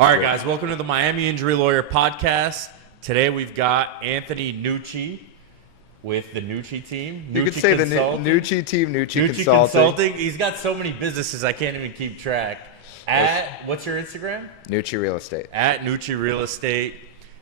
All right, guys, welcome to the Miami Injury Lawyer podcast. Today we've got Anthony Nucci with the Nucci team. You could say Consulting. The Nucci team, Nucci Consulting. He's got so many businesses, I can't even keep track. What's your Instagram? Nucci Real Estate. At Nucci Real Estate.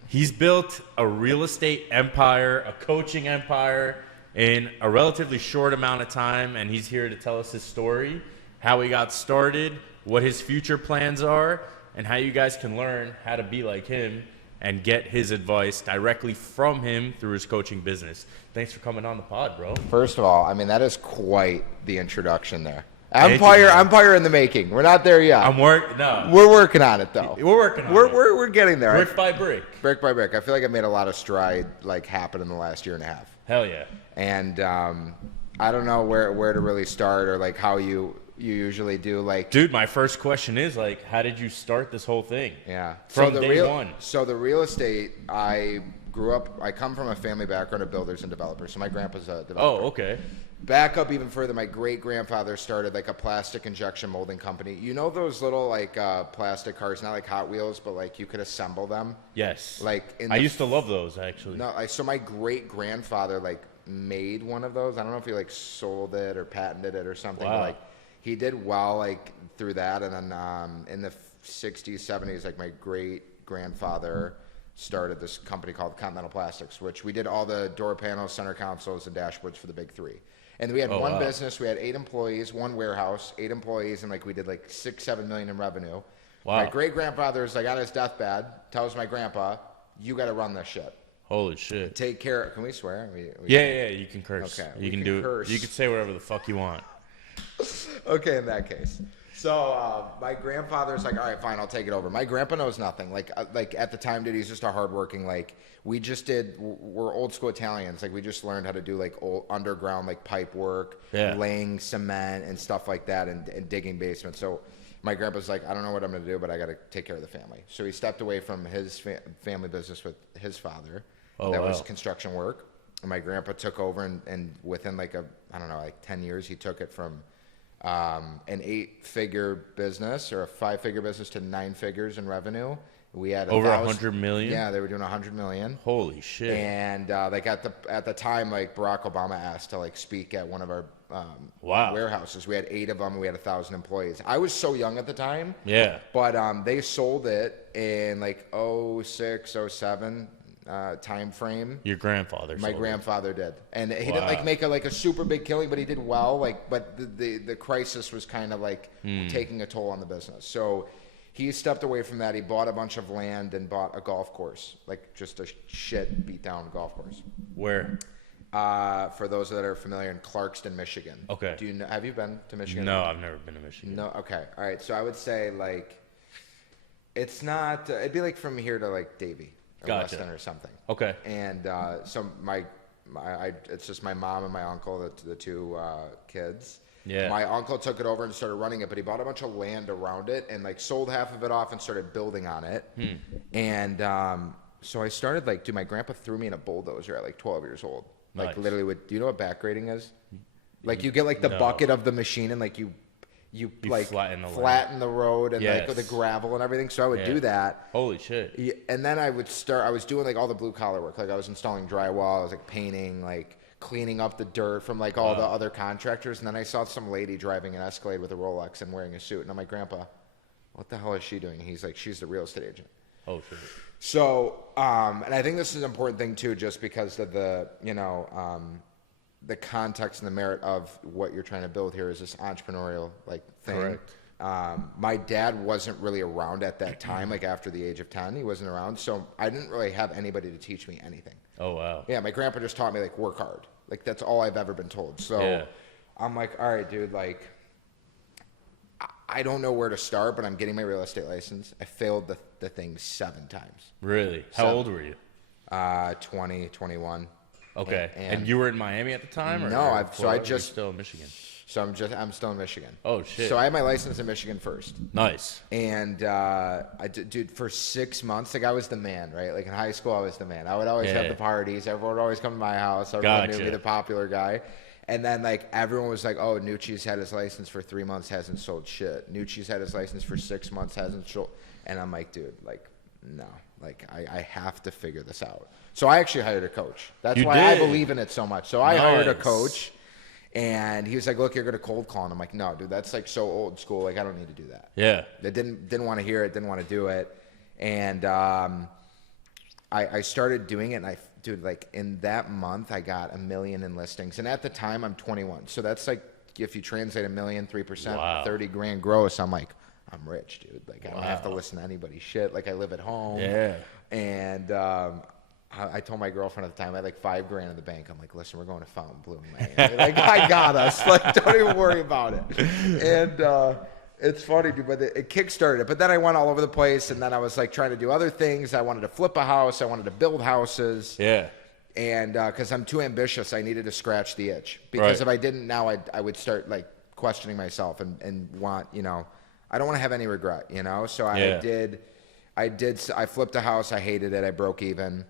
He's built a real estate empire, a coaching empire in a relatively short amount of time, and he's here to tell us his story, how he got started, what his future plans are, and how you guys can learn how to be like him and get his advice directly from him through his coaching business. Thanks for coming on the pod, bro. First of all, I mean, that is quite the introduction there. Empire in the making. We're not there yet. We're working on it, though. We're getting there. Brick by brick. Brick by brick. I feel like I made a lot of stride happen in the last year and a half. Hell yeah. And I don't know where to really start or how you usually do. Dude, my first question is how did you start this whole thing? Yeah. From day one. So the real estate, I come from a family background of builders and developers. So my grandpa's a developer. Oh, okay. Back up even further, my great-grandfather started a plastic injection molding company. You know those little plastic cars, not like Hot Wheels, but you could assemble them? Yes. I used to love those, actually. No, so my great-grandfather made one of those. I don't know if he sold it or patented it or something. Wow. But, he did well through that, and then in the 60s, 70s, my great-grandfather started this company called Continental Plastics, which we did all the door panels, center consoles, and dashboards for the big three. And we had one business. We had 8 employees, one warehouse, 8 employees, and we did $6-7 million in revenue. Wow. My great-grandfather's on his deathbed, tells my grandpa, "You got to run this shit. Holy shit. Take care." Can we swear? Yeah, you can curse. Okay. You can do it. You can say whatever the fuck you want. Okay, in that case. So my grandfather's all right, fine, I'll take it over. My grandpa knows nothing. At the time, dude, he's just a hardworking, we're old school Italians. We just learned how to do old underground pipe work, laying cement and stuff like that, and digging basements. So my grandpa's I don't know what I'm going to do, but I got to take care of the family. So he stepped away from his family business with his father. Was construction work. And my grandpa took over, and within 10 years, he took it from an 8-figure business or a 5-figure business to 9 figures in revenue. We had over 100 million. Yeah, they were doing 100 million. Holy shit! And at the time, Barack Obama asked to speak at one of our warehouses. We had 8 of them. We had 1,000 employees. I was so young at the time. Yeah. But they sold it in 06, 07. Time frame. Your grandfather. My grandfather did, and he didn't make a super big killing, but he did well. But the crisis was kind of taking a toll on the business. So he stepped away from that. He bought a bunch of land and bought a golf course, just a shit beat down golf course. Where? For those that are familiar, in Clarkston, Michigan. Okay. Have you been to Michigan? No, I've never been to Michigan. No. Okay. All right. So I would say it's not. It'd be from here to Davie. Gotcha. Weston or something. Okay. And so it's just my mom and my uncle, the 2 kids. Yeah. My uncle took it over and started running it, but he bought a bunch of land around it and sold half of it off and started building on it. And so I started dude, my grandpa threw me in a bulldozer at 12 years old. Nice. Literally, do you know what back grading is? You get the bucket of the machine and you flatten the road and the gravel and everything. So I would do that. Holy shit. Yeah, and then I was doing all the blue collar work. I was installing drywall, I was painting, cleaning up the dirt from all the other contractors. And then I saw some lady driving an Escalade with a Rolex and wearing a suit. And I'm like, "Grandpa, what the hell is she doing?" He's "She's the real estate agent." Oh shit. So and I think this is an important thing too, just because of the the context and the merit of what you're trying to build here is this entrepreneurial thing. Correct. My dad wasn't really around at that time, after the age of 10, he wasn't around. So I didn't really have anybody to teach me anything. Oh, wow. Yeah. My grandpa just taught me work hard. That's all I've ever been told. So I'm all right, dude, I don't know where to start, but I'm getting my real estate license. I failed the thing 7 times. Really? How old were you? 20, 21. Okay. And you were in Miami at the time? Or no, I just still in Michigan. So I'm still in Michigan. Oh shit. So I had my license in Michigan first. Nice. And dude, for 6 months, I was the man, right? In high school, I was the man. I would always have the parties. Everyone would always come to my house. Everyone knew me, the popular guy. And then like everyone was like, oh, Nucci's had his license for 3 months, hasn't sold shit. Nucci's had his license for 6 months, hasn't sold. And I'm like, dude, like, no, like I have to figure this out. So I actually hired a coach. That's why I believe in it so much. So I hired a coach, and he was like, look, you're going to cold call. And I'm like, no, dude, that's like so old school. Like, I don't need to do that. Yeah. They didn't want to hear it, didn't want to do it. And I started doing it, and dude, like in that month, I got 1 million in listings. And at the time, I'm 21. So that's like, if you translate 1 million, 3%, 30 grand gross, I'm like, I'm rich, dude. Like, I don't have to listen to anybody's shit. Like, I live at home. Yeah. And I told my girlfriend at the time, I had like 5 grand in the bank. I'm like, listen, we're going to Fontainebleau in Miami. Like, I got us. Like, don't even worry about it. And it's funny, dude, but it kickstarted it. But then I went all over the place, and then I was like trying to do other things. I wanted to flip a house. I wanted to build houses. Yeah. And because I'm too ambitious, I needed to scratch the itch. Because if I didn't now, I would start like questioning myself and want, you know, I don't want to have any regret, you know? So I flipped a house. I hated it. I broke even.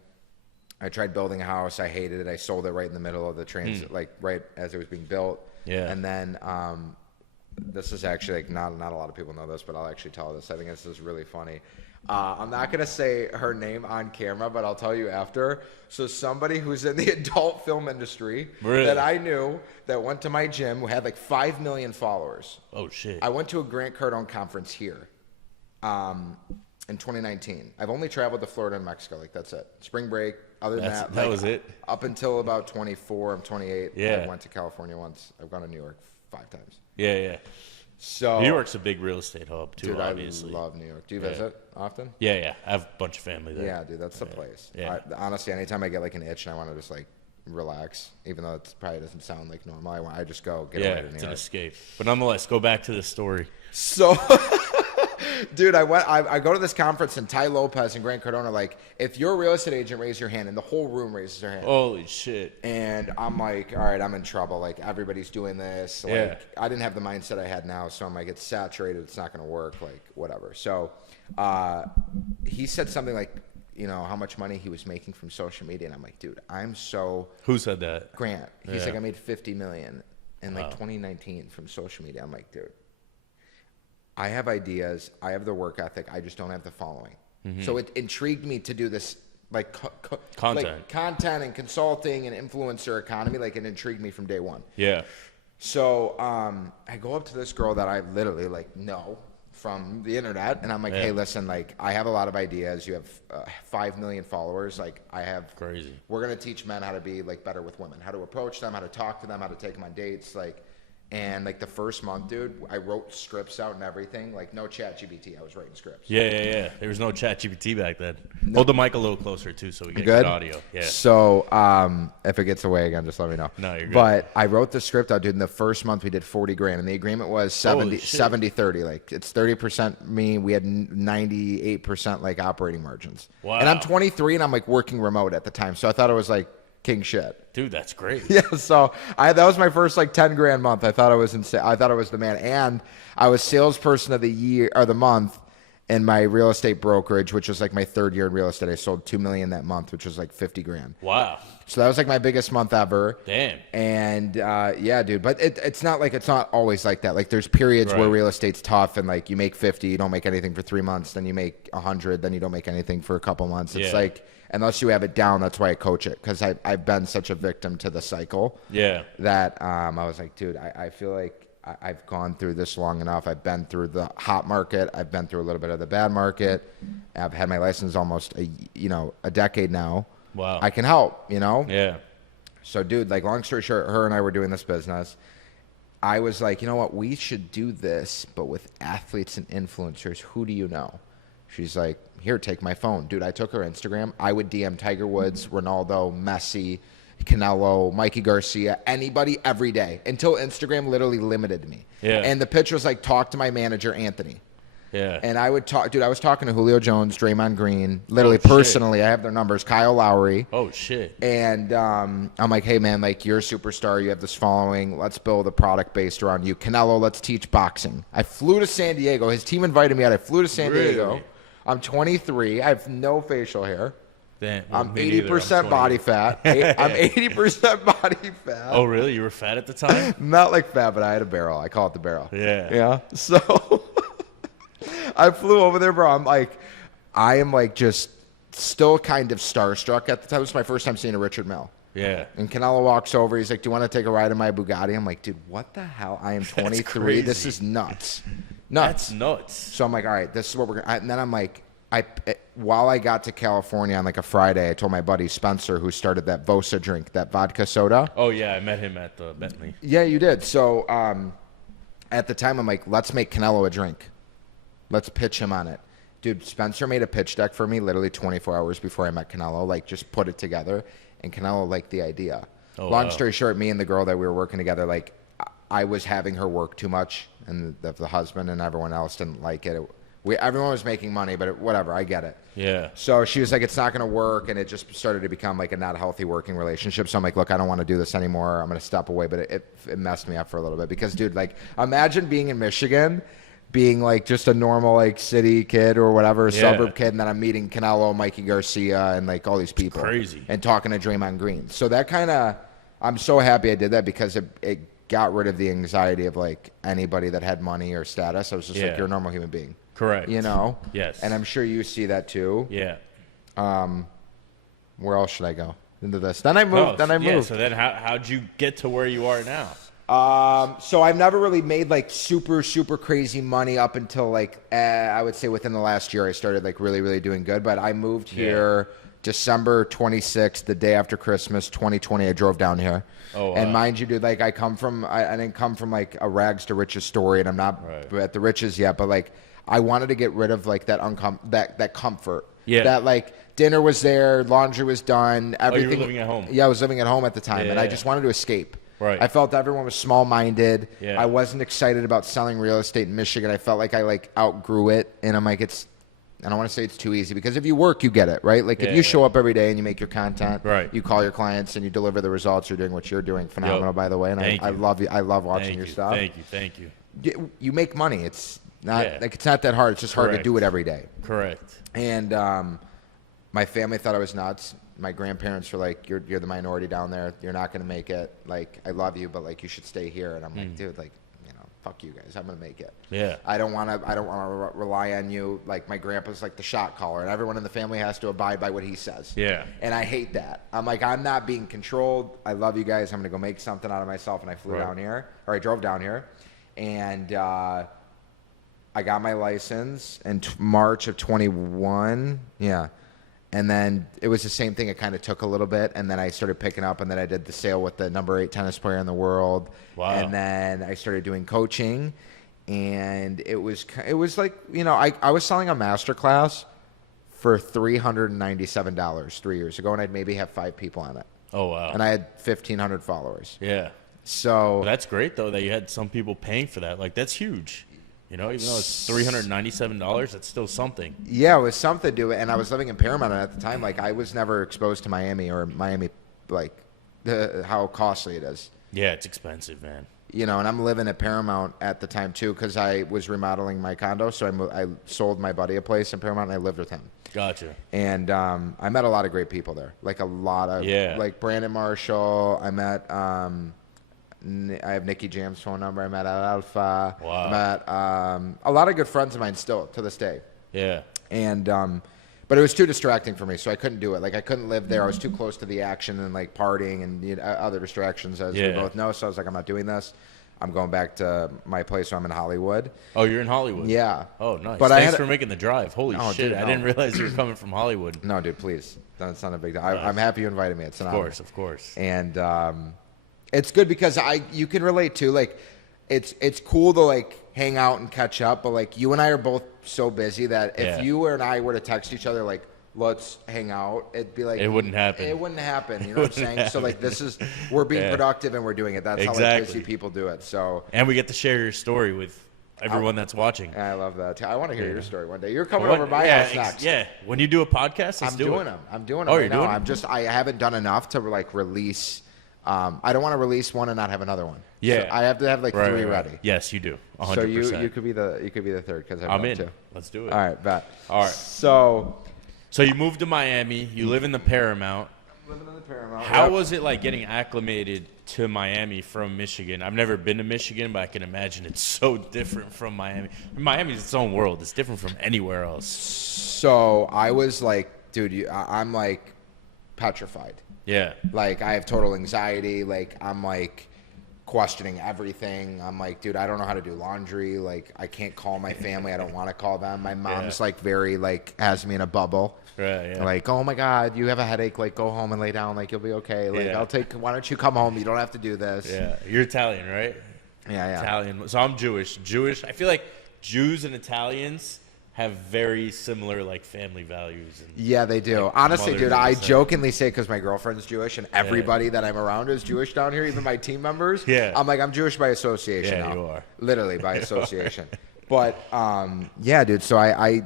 I tried building a house. I hated it. I sold it right in the middle of the transit, like right as it was being built. Yeah. And then this is actually like not a lot of people know this, but I'll actually tell this. I think this is really funny. I'm not going to say her name on camera, but I'll tell you after. So somebody who's in the adult film industry that I knew that went to my gym, who had like 5 million followers. Oh, shit. I went to a Grant Cardone conference here in 2019. I've only traveled to Florida and Mexico. Like, that's it. Spring break. Other than that, that like, was it. Up until about 24, I'm 28. Yeah. I went to California once. I've gone to New York 5 times. Yeah, yeah. So New York's a big real estate hub too, dude, obviously. I love New York. Do you visit often? Yeah, yeah. I have a bunch of family there. Yeah, dude, that's the place. Yeah. Honestly, anytime I get like an itch and I want to just like relax, even though it probably doesn't sound like normal, I just go get away to New York. It's an escape. But nonetheless, go back to the story. So, dude, I go to this conference, and Ty Lopez and Grant Cardone are like, if you're a real estate agent, raise your hand. And the whole room raises their hand. Holy shit. And I'm like, all right, I'm in trouble. Like, everybody's doing this. Like, I didn't have the mindset I had now. So I'm like, it's saturated. It's not going to work. Like, whatever. So he said something like, you know, how much money he was making from social media. And I'm like, dude, I'm so... Who said that? Grant. He's like, I made $50 million in like 2019 from social media. I'm like, dude, I have ideas. I have the work ethic. I just don't have the following. Mm-hmm. So it intrigued me to do this, like, content and consulting and influencer economy. Like, it intrigued me from day one. Yeah. So I go up to this girl that I literally, like, know from the internet, and I'm like, hey, listen, like, I have a lot of ideas. You have 5 million followers. Like, I have... Crazy. We're going to teach men how to be, like, better with women, how to approach them, how to talk to them, how to take them on dates, like... And like the first month, dude, I wrote scripts out and everything. Like, no ChatGPT. I was writing scripts. Yeah. There was no ChatGPT back then. No. Hold the mic a little closer too, so we get good audio. Yeah. So if it gets away again, just let me know. No, you're good. But I wrote the script out, dude. In the first month, we did 40 grand, and the agreement was 70-30. Like, it's 30% me. We had 98% like operating margins. Wow. And I'm 23, and I'm like working remote at the time, so I thought it was like king shit. Dude, that's great. Yeah, so that was my first like 10 grand month. I thought I was insane. I thought I was the man. And I was salesperson of the year or the month in my real estate brokerage, which was like my 3rd year in real estate. I sold 2 million that month, which was like 50 grand. Wow. So that was like my biggest month ever. Damn. And yeah, dude, but it's not always like that. Like, there's periods where real estate's tough, and like you make 50, you don't make anything for 3 months, then you make 100, then you don't make anything for a couple months. It's like, unless you have it down, that's why I coach it, because I've been such a victim to the cycle. Yeah. That I was like, dude, I feel like I've gone through this long enough. I've been through the hot market. I've been through a little bit of the bad market. I've had my license almost a decade now. Wow. I can help, you know? Yeah. So, dude, like, long story short, her and I were doing this business. I was like, you know what? We should do this, but with athletes and influencers. Who do you know? She's like, here, take my phone. Dude, I took her Instagram. I would DM Tiger Woods, Ronaldo, Messi, Canelo, Mikey Garcia, anybody every day, until Instagram literally limited me. Yeah. And the pitch was like, talk to my manager, Anthony. Yeah. And I would talk, dude, I was talking to Julio Jones, Draymond Green, literally personally. I have their numbers, Kyle Lowry. Oh, shit. And I'm like, hey, man, like, you're a superstar. You have this following. Let's build a product based around you. Canelo, let's teach boxing. I flew to San Diego. His team invited me out. I flew to San Diego. I'm 23. I have no facial hair. I'm 80% body fat. I'm 80% body fat. Oh, really? You were fat at the time? Not like fat, but I had a barrel. I call it the barrel. Yeah. Yeah. So I flew over there, bro. I am like just still kind of starstruck at the time. It was my first time seeing a Richard Mille. Yeah. And Canelo walks over. He's like, "Do you want to take a ride in my Bugatti?" I'm like, "Dude, what the hell? I am 23. This is nuts. That's nuts." So I'm like, "All right, this is what we're going to." And then I'm like, while I got to California on like a Friday, I told my buddy Spencer, who started that Vosa drink, that vodka soda. Oh, yeah. I met him at the Bentley. Yeah, you did. So at the time, I'm like, let's make Canelo a drink. Let's pitch him on it. Dude, Spencer made a pitch deck for me literally 24 hours before I met Canelo. Like, just put it together. And Canelo liked the idea. Oh, Long story short, me and the girl that we were working together, like, I was having her work too much, and the husband and everyone else didn't like it. Everyone was making money, but whatever, I get it. Yeah. So she was like, it's not going to work, and it just started to become like a not healthy working relationship. So I'm like, look, I don't want to do this anymore. I'm going to step away, but it messed me up for a little bit because, dude, like, imagine being in Michigan, being like just a normal like city kid or whatever, suburb kid, and then I'm meeting Canelo, Mikey Garcia, and like all these people. It's crazy. And talking to Draymond Green. So that kind of, I'm so happy I did that because it got rid of the anxiety of like anybody that had money or status. I was just like, you're a normal human being. Correct. You know? Yes. And I'm sure you see that too. Yeah. Where else should I go into this? Then I moved. So then how'd you get to where you are now? So I've never really made like super, super crazy money up until like, I would say within the last year, I started like really, really doing good. But I moved here December 26th, the day after Christmas, 2020. I drove down here. Oh, wow. And mind you, dude, like I didn't come from like a rags to riches story, and I'm not at the riches yet, but like I wanted to get rid of like that comfort. Yeah. That like dinner was there, laundry was done, everything. Oh, you were living at home? Yeah, I was living at home at the time, and I just wanted to escape. Right. I felt everyone was small-minded. Yeah. I wasn't excited about selling real estate in Michigan. I felt like I like outgrew it, and I'm like, I don't want to say it's too easy because if you work, you get it, right? Like if you show up every day and you make your content, you call your clients and you deliver the results, you're doing what you're doing. Phenomenal, by the way. And I love you. I love watching your stuff. Thank you. You make money. It's not like it's not that hard. It's just hard to do it every day. Correct. And my family thought I was nuts. My grandparents were like, "You're the minority down there. You're not going to make it. Like, I love you, but like, you should stay here." And I'm like, "Dude, like, fuck you guys. I'm going to make it. Yeah. I don't want to rely on you. Like, my grandpa's like the shot caller, and everyone in the family has to abide by what he says. Yeah. And I hate that. I'm like, I'm not being controlled. I love you guys. I'm going to go make something out of myself. And I flew down here, or I drove down here, and I got my license in March of 21. Yeah. And then it was the same thing. It kind of took a little bit, and then I started picking up, and then I did the sale with the number 8 tennis player in the world. Wow. And then I started doing coaching, and it was like, I was selling a master class for $397 3 years ago, and I'd maybe have 5 people on it. Oh, wow. And I had 1,500 followers. Yeah. So that's great, though, that you had some people paying for that. Like, that's huge. Even though it's $397, that's still something. Yeah, it was something to do. And I was living in Paramount at the time. Like, I was never exposed to Miami, like, how costly it is. Yeah, it's expensive, man. And I'm living at Paramount at the time, too, because I was remodeling my condo. So I sold my buddy a place in Paramount, and I lived with him. Gotcha. And I met a lot of great people there. Like, a lot of, like, Brandon Marshall. I met... I have Nicky Jam's phone number. I met at Alpha. Wow. I met a lot of good friends of mine still to this day. Yeah. And but it was too distracting for me, so I couldn't do it. Like, I couldn't live there. I was too close to the action and like partying and other distractions, as we both know. So I was like, I'm not doing this. I'm going back to my place where I'm in Hollywood. Oh, you're in Hollywood? Yeah. Oh, nice. But thanks for making the drive. Holy shit. Dude, I didn't realize you were coming from Hollywood. No, dude, please. That's not a big deal. I'm happy you invited me. It's an honor. Of course. And it's good because you can relate too. Like, it's cool to like hang out and catch up, but like you and I are both so busy that if you and I were to text each other like, let's hang out, it'd be like, it wouldn't happen. It wouldn't happen. You know what I'm saying? Happen. So like we're being productive and we're doing it. That's how like busy people do it. So and we get to share your story with everyone that's watching. I love that. I want to hear your story one day. You're coming over my house next. Yeah. When you do a podcast, I'm doing them. Oh, you're doing them? I haven't done enough to like release. I don't want to release one and not have another one. Yeah, so I have to have like 3 ready. Yes, you do. 100%. So you could be the third because I'm in. Too. Let's do it. All right, bet. All right. So So you moved to Miami. You live in the Paramount. Living in the Paramount. How was it like getting acclimated to Miami from Michigan? I've never been to Michigan, but I can imagine it's so different from Miami. Miami's its own world. It's different from anywhere else. So I was like, dude, I'm like petrified. Yeah. Like I have total anxiety. Like I'm like questioning everything. I'm like, dude, I don't know how to do laundry. Like I can't call my family. I don't want to call them. My mom's like very like has me in a bubble. Right, yeah. Like, oh my God, you have a headache. Like, go home and lay down. Like, you'll be okay. Like, why don't you come home? You don't have to do this. Yeah. You're Italian, right? Yeah. Italian. So I'm Jewish. I feel like Jews and Italians have very similar like family values. And, yeah, they do. like, honestly, dude, I son. jokingly say because my girlfriend's Jewish and everybody that I'm around is Jewish down here, even my team members. Yeah. I'm like, I'm Jewish by association now. You are. Literally by association. But yeah, dude. So I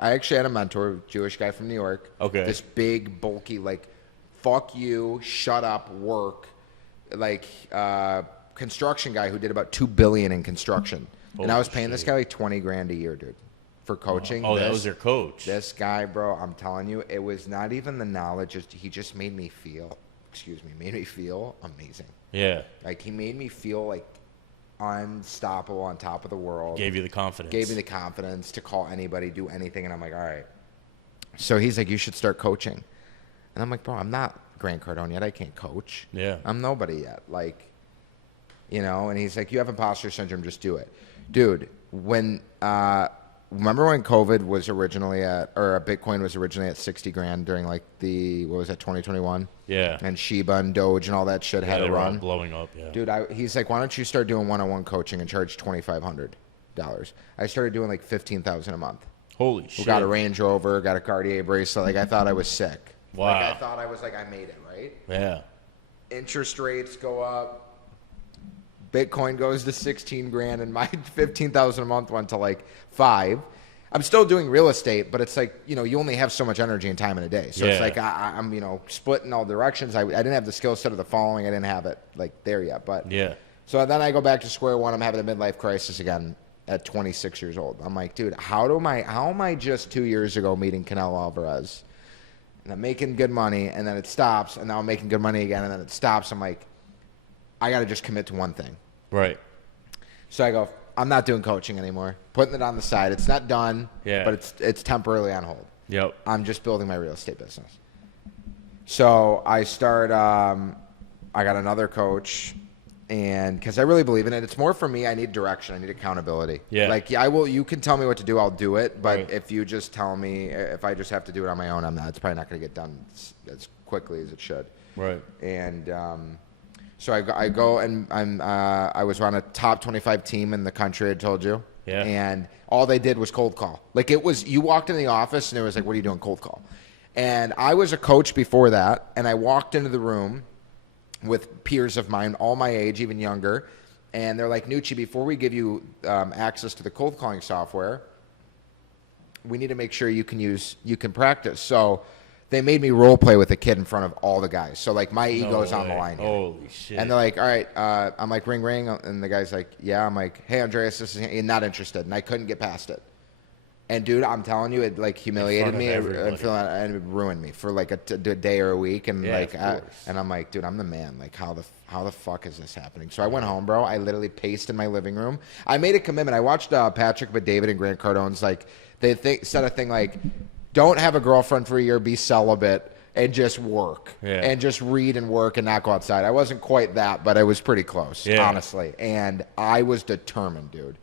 actually had a mentor, Jewish guy from New York. Okay. This big, bulky, like, fuck you, shut up, work, like construction guy who did about $2 billion in construction, and I was paying this guy like $20,000 a year, dude, for coaching. Oh, that was your coach. This guy, bro. I'm telling you, it was not even the knowledge. He just made me feel. Made me feel amazing. Yeah. Like he made me feel like unstoppable, on top of the world. Gave you the confidence. Gave me the confidence to call anybody, do anything, and I'm like, all right. So he's like, you should start coaching, and I'm like, bro, I'm not Grant Cardone yet. I can't coach. Yeah. I'm nobody yet. Like, you know. And he's like, you have imposter syndrome. Just do it, dude. When remember when COVID was originally or Bitcoin was originally at 60 grand during like what was that, 2021? Yeah. And Shiba and Doge and all that shit had a run. Blowing up, yeah. Dude, he's like, why don't you start doing one-on-one coaching and charge $2,500? I started doing like $15,000 a month. Holy shit. Got a Range Rover, got a Cartier bracelet. Like I thought I was sick. Wow. Like I thought I was like, I made it, right? Yeah. Interest rates go up. Bitcoin goes to 16 grand and my 15,000 a month went to like 5. I'm still doing real estate, but it's like, you know, you only have so much energy and time in a day. So it's like I'm, you know, split in all directions. I didn't have the skill set of the following. I didn't have it like there yet. But yeah. So then I go back to square one. I'm having a midlife crisis again at 26 years old. I'm like, dude, how am I just 2 years ago meeting Canelo Alvarez and I'm making good money and then it stops and now I'm making good money again and then it stops. I'm like, I got to just commit to one thing. Right. So I go, I'm not doing coaching anymore. Putting it on the side. It's not done, but it's temporarily on hold. Yep. I'm just building my real estate business. So I start, I got another coach, and because I really believe in it. It's more for me, I need direction. I need accountability. Yeah. Like, you can tell me what to do, I'll do it. But if you just tell me, if I just have to do it on my own, it's probably not going to get done as quickly as it should. Right. And so I go and I was on a top 25 team in the country, I told you. Yeah. And all they did was cold call. Like it was, you walked in the office and it was like, what are you doing? Cold call. And I was a coach before that. And I walked into the room with peers of mine, all my age, even younger. And they're like, Nucci, before we give you access to the cold calling software, we need to make sure you can practice. So they made me role play with a kid in front of all the guys. So like my ego's on the line here. Holy shit. And they're like, all right, I'm like, ring, ring. And the guy's like, yeah. I'm like, hey, Andreas, this is not interested. And I couldn't get past it. And dude, I'm telling you, it like humiliated me and ruined me for like a day or a week. And and I'm like, dude, I'm the man. Like how the fuck is this happening? So I went home, bro. I literally paced in my living room. I made a commitment. I watched Patrick Bet-David and Grant Cardone's like, they said a thing like, don't have a girlfriend for a year, be celibate, and just work. Yeah. And just read and work and not go outside. I wasn't quite that, but I was pretty close, honestly. And I was determined, dude.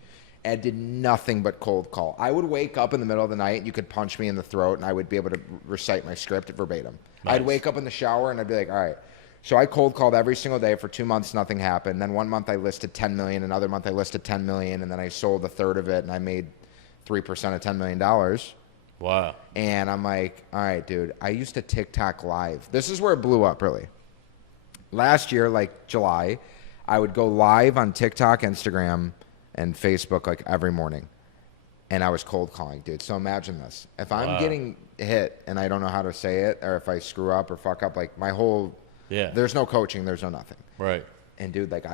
And did nothing but cold call. I would wake up in the middle of the night, and you could punch me in the throat, and I would be able to recite my script verbatim. Nice. I'd wake up in the shower, and I'd be like, all right. So I cold called every single day for 2 months, nothing happened. Then 1 month I listed 10 million, another month I listed 10 million, and then I sold a third of it, and I made 3% of $10 million. Wow. And I'm like, all right, dude, I used to TikTok live. This is where it blew up, really. Last year, like July, I would go live on TikTok, Instagram, and Facebook like every morning. And I was cold calling, dude. So imagine this. If I'm getting hit and I don't know how to say it, or if I screw up or fuck up, like my whole, there's no coaching, there's no nothing. Right. And dude, like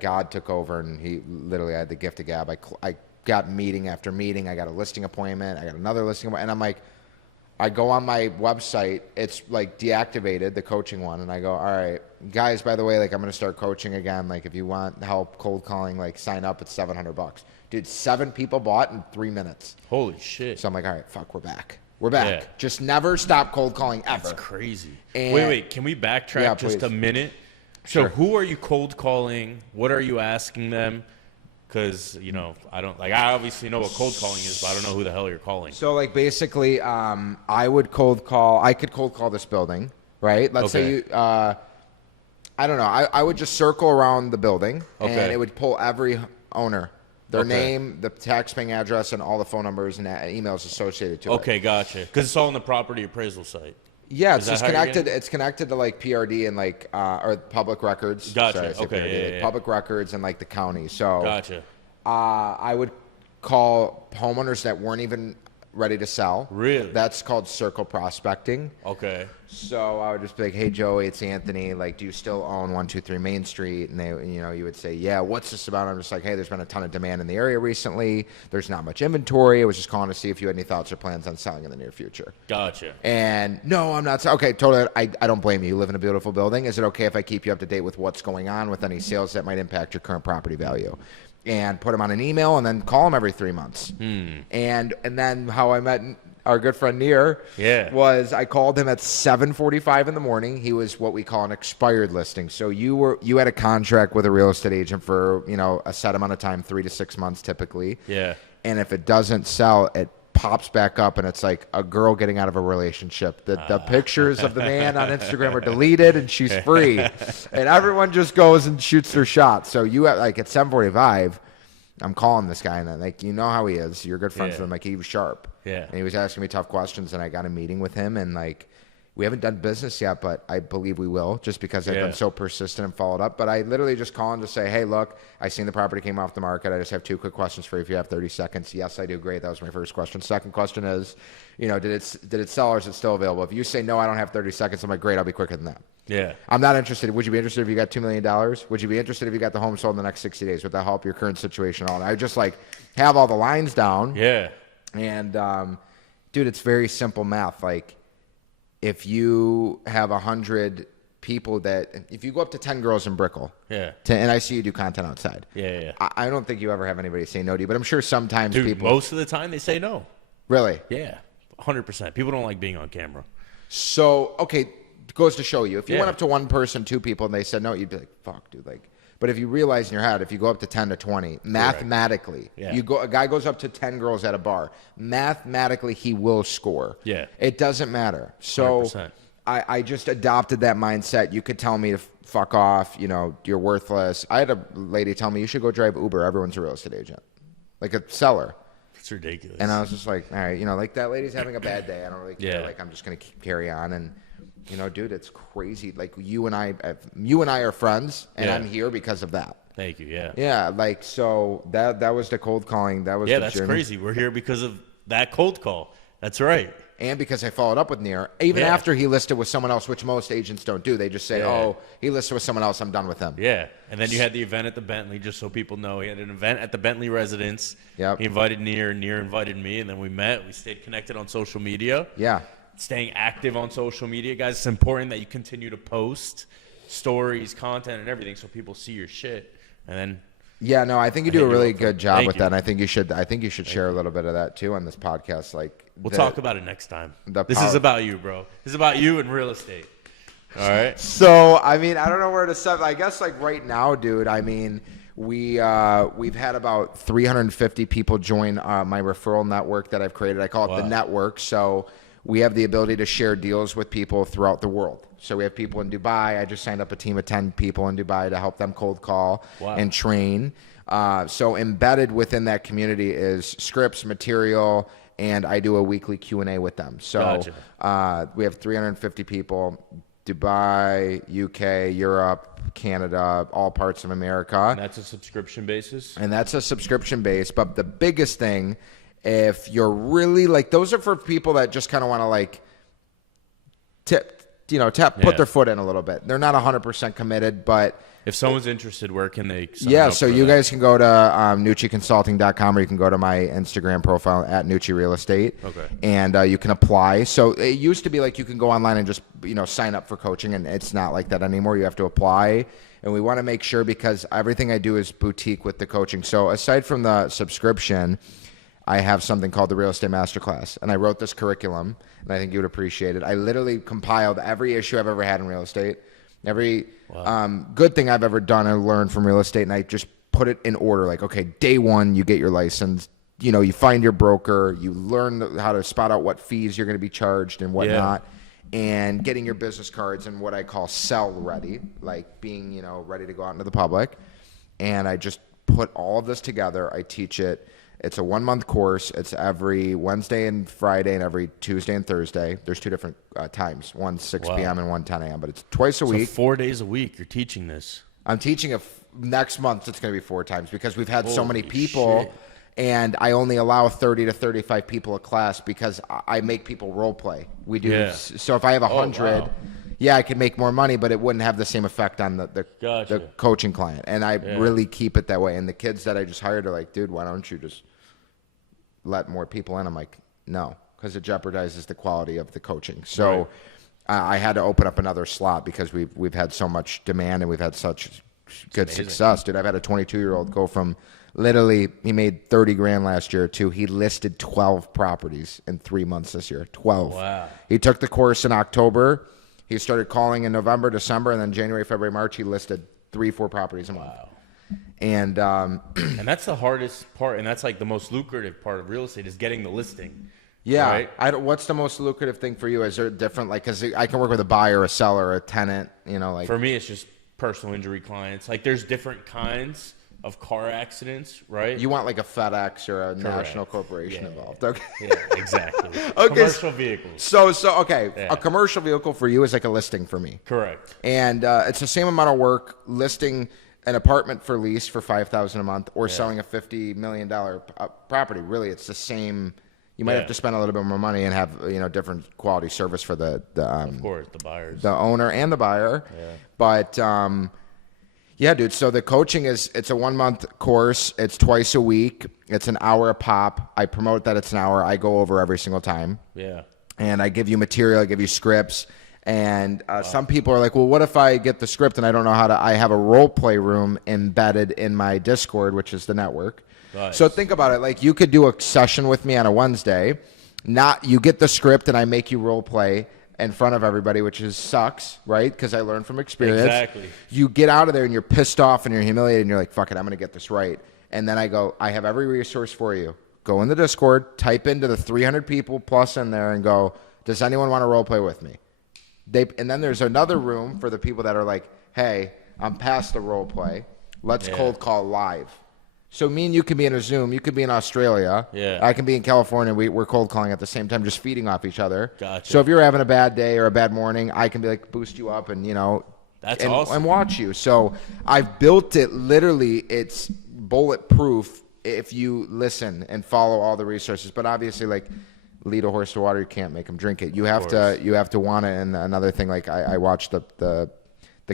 God took over and he literally had the gift of gab. I got meeting after meeting. I got a listing appointment. I got another listing appointment. And I'm like, I go on my website. It's like deactivated, the coaching one. And I go, all right, guys, by the way, like I'm going to start coaching again. Like if you want help cold calling, like sign up. It's $700. Dude, 7 people bought in 3 minutes. Holy shit. So I'm like, all right, fuck, we're back. We're back. Yeah. Just never stop cold calling ever. That's crazy. And wait, can we backtrack just a minute? So who are you cold calling? What are you asking them? Because, you know, I obviously know what cold calling is, but I don't know who the hell you're calling. So, like, basically, I could cold call this building, right? Let's say you, I don't know, I would just circle around the building, and it would pull every owner, their name, the tax-paying address, and all the phone numbers and emails associated to it. Okay, gotcha. Because it's all on the property appraisal site. Yeah, it's just connected. It's connected to like PRD and like or public records. Gotcha. Sorry, PRD, public records and like the county. So gotcha. I would call homeowners that weren't even ready to sell. Really? That's called circle prospecting. Okay. So I would just be like, hey, Joey, it's Anthony. Like, do you still own 123 Main Street? And they, you would say, yeah, what's this about? I'm just like, hey, there's been a ton of demand in the area recently. There's not much inventory. I was just calling to see if you had any thoughts or plans on selling in the near future. Gotcha. And no, I'm not. Okay, totally. I don't blame you. You live in a beautiful building. Is it okay if I keep you up to date with what's going on with any sales that might impact your current property value? And put them on an email and then call them every 3 months. And then how I met our good friend Nir was I called him at 7:45 in the morning. He was what we call an expired listing. So you had a contract with a real estate agent for, a set amount of time, 3 to 6 months typically. Yeah. And if it doesn't sell, it pops back up and it's like a girl getting out of a relationship. The pictures of the man on Instagram are deleted and she's free. And everyone just goes and shoots their shot. So you at like at 7:45, I'm calling this guy and I'm like, you know how he is. You're good friends with him. Like he was sharp. Yeah. And he was asking me tough questions and I got a meeting with him and like we haven't done business yet, but I believe we will just because I've been so persistent and followed up. But I literally just call him to say, hey, look, I seen the property came off the market. I just have 2 quick questions for you if you have 30 seconds. Yes, I do. Great. That was my first question. Second question is, did it sell or is it still available? If you say, no, I don't have 30 seconds, I'm like, great, I'll be quicker than that. Yeah. I'm not interested. Would you be interested if you got $2 million? Would you be interested if you got the home sold in the next 60 days? Would that help your current situation at all? And I just like have all the lines down. Yeah. And, dude, it's very simple math. Like, if you have 100 people if you go up to 10 girls in Brickell, and I see you do content outside. Yeah. I don't think you ever have anybody say no to you, but I'm sure sometimes people. Most of the time they say no. Really? Yeah. 100%. People don't like being on camera. So, okay, goes to show you. If you went up to one person, 2 people, and they said no, you'd be like, fuck, dude. Like, but if you realize in your head, if you go up to 10 to 20, mathematically, a guy goes up to 10 girls at a bar, mathematically he will score. Yeah. It doesn't matter. So 100%. I just adopted that mindset. You could tell me to fuck off, you're worthless. I had a lady tell me, you should go drive Uber. Everyone's a real estate agent. Like a seller. It's ridiculous. And I was just like, all right, like that lady's having a bad day. I don't really care. Like I'm just going to carry on. And dude, it's crazy. Like you and I are friends, and I'm here because of that. Thank you. Yeah. Yeah. Like so that was the cold calling. That was the that's journey. crazy. We're here because of that cold call. That's right. And because I followed up with Nir, even after he listed with someone else, which most agents don't do. They just say, "Oh, he listed with someone else. I'm done with him." Yeah. And then you had the event at the Bentley, just so people know. He had an event at the Bentley residence. Yep. He invited Nir. Nir invited me, and then we met. We stayed connected on social media. Yeah. Staying active on social media, guys. It's important that you continue to post stories, content, and everything so people see your shit. And then yeah, no, I think you do a really good job with that. And I think you should share a little bit of that too on this podcast. Like we'll talk about it next time. This is about you, bro. This is about you and real estate. All right. So I mean, I don't know where to start. I guess like right now, dude. I mean, we've had about 350 people join my referral network that I've created. I call it the network. So we have the ability to share deals with people throughout the world. So we have people in Dubai. I just signed up a team of 10 people in Dubai to help them cold call and train. So embedded within that community is scripts, material, and I do a weekly Q&A with them. So we have 350 people, Dubai, UK, Europe, Canada, all parts of America. And that's a subscription basis? And that's a subscription base. But the biggest thing, if you're really like, those are for people that just kind of want to like put their foot in a little bit. They're not 100% committed, but If someone's interested, where can they sign Yeah, up so for you that? guys can go to NucciConsulting.com, or you can go to my Instagram profile at Nucci Real Estate. Okay. And you can apply. So it used to be like you can go online and just, sign up for coaching, and it's not like that anymore. You have to apply. And we want to make sure, because everything I do is boutique with the coaching. So aside from the subscription, I have something called the Real Estate Masterclass. And I wrote this curriculum, and I think you would appreciate it. I literally compiled every issue I've ever had in real estate, every good thing I've ever done and learned from real estate, and I just put it in order. Like, okay, day one, you get your license. You find your broker. You learn how to spot out what fees you're going to be charged and whatnot. And getting your business cards and what I call sell ready, like being, ready to go out into the public. And I just put all of this together. I teach it. It's a 1-month course. It's every Wednesday and Friday and every Tuesday and Thursday. There's 2 different times. One 6 p.m. and one 10 a.m. But it's twice a week. 4 days a week you're teaching this. I'm teaching next month. It's going to be 4 times because we've had so many people. Shit. And I only allow 30 to 35 people a class because I make people role play. We do. Yeah. So if I have 100, I could make more money, but it wouldn't have the same effect on the coaching client. And I really keep it that way. And the kids that I just hired are like, dude, why don't you just let more people in? I'm like, no, because it jeopardizes the quality of the coaching. So I had to open up another slot because we've had so much demand and we've had such good success. Dude, I've had a 22-year-old go from literally, he made 30 grand last year to he listed 12 properties in 3 months this year. 12. Wow. He took the course in October. He started calling in November, December, and then January, February, March, he listed 3-4 properties a month. Wow. And and that's the hardest part, and that's like the most lucrative part of real estate is getting the listing. Yeah. Right? What's the most lucrative thing for you? Is there different, like, because I can work with a buyer, a seller, a tenant, like. For me, it's just personal injury clients. Like, there's different kinds of car accidents, right? You want like a FedEx or a national corporation involved. Okay. Yeah, exactly. Okay. Commercial vehicles. So okay. Yeah. A commercial vehicle for you is like a listing for me. Correct. And it's the same amount of work listing an apartment for lease for $5,000 a month or selling a $50 million property. Really, it's the same. You might have to spend a little bit more money and have different quality service for the of course, the buyers, the owner and the buyer. Yeah. But yeah, dude. So the coaching it's a 1-month course. It's twice a week. It's an hour a pop. I promote that it's an hour. I go over every single time. Yeah. And I give you material. I give you scripts. And some people are like, well, what if I get the script and I don't know how to? I have a role play room embedded in my Discord, which is the network. Nice. So think about it. Like you could do a session with me on a Wednesday. You get the script and I make you role play in front of everybody, which sucks, right? Because I learned from experience. Exactly. You get out of there and you're pissed off and you're humiliated and you're like, fuck it, I'm going to get this right. And then I go, I have every resource for you. Go in the Discord, type into the 300 people plus in there and go, does anyone want to role play with me? And then there's another room for the people that are like, hey, I'm past the role play. Let's cold call live. So me and you can be in a Zoom. You could be in Australia. Yeah. I can be in California. We're cold calling at the same time, just feeding off each other. Gotcha. So if you're having a bad day or a bad morning, I can be like boost you up and that's awesome. And watch you. So I've built it literally. It's bulletproof if you listen and follow all the resources. But obviously, like lead a horse to water, you can't make them drink it. You have to want it. And another thing, like I watched the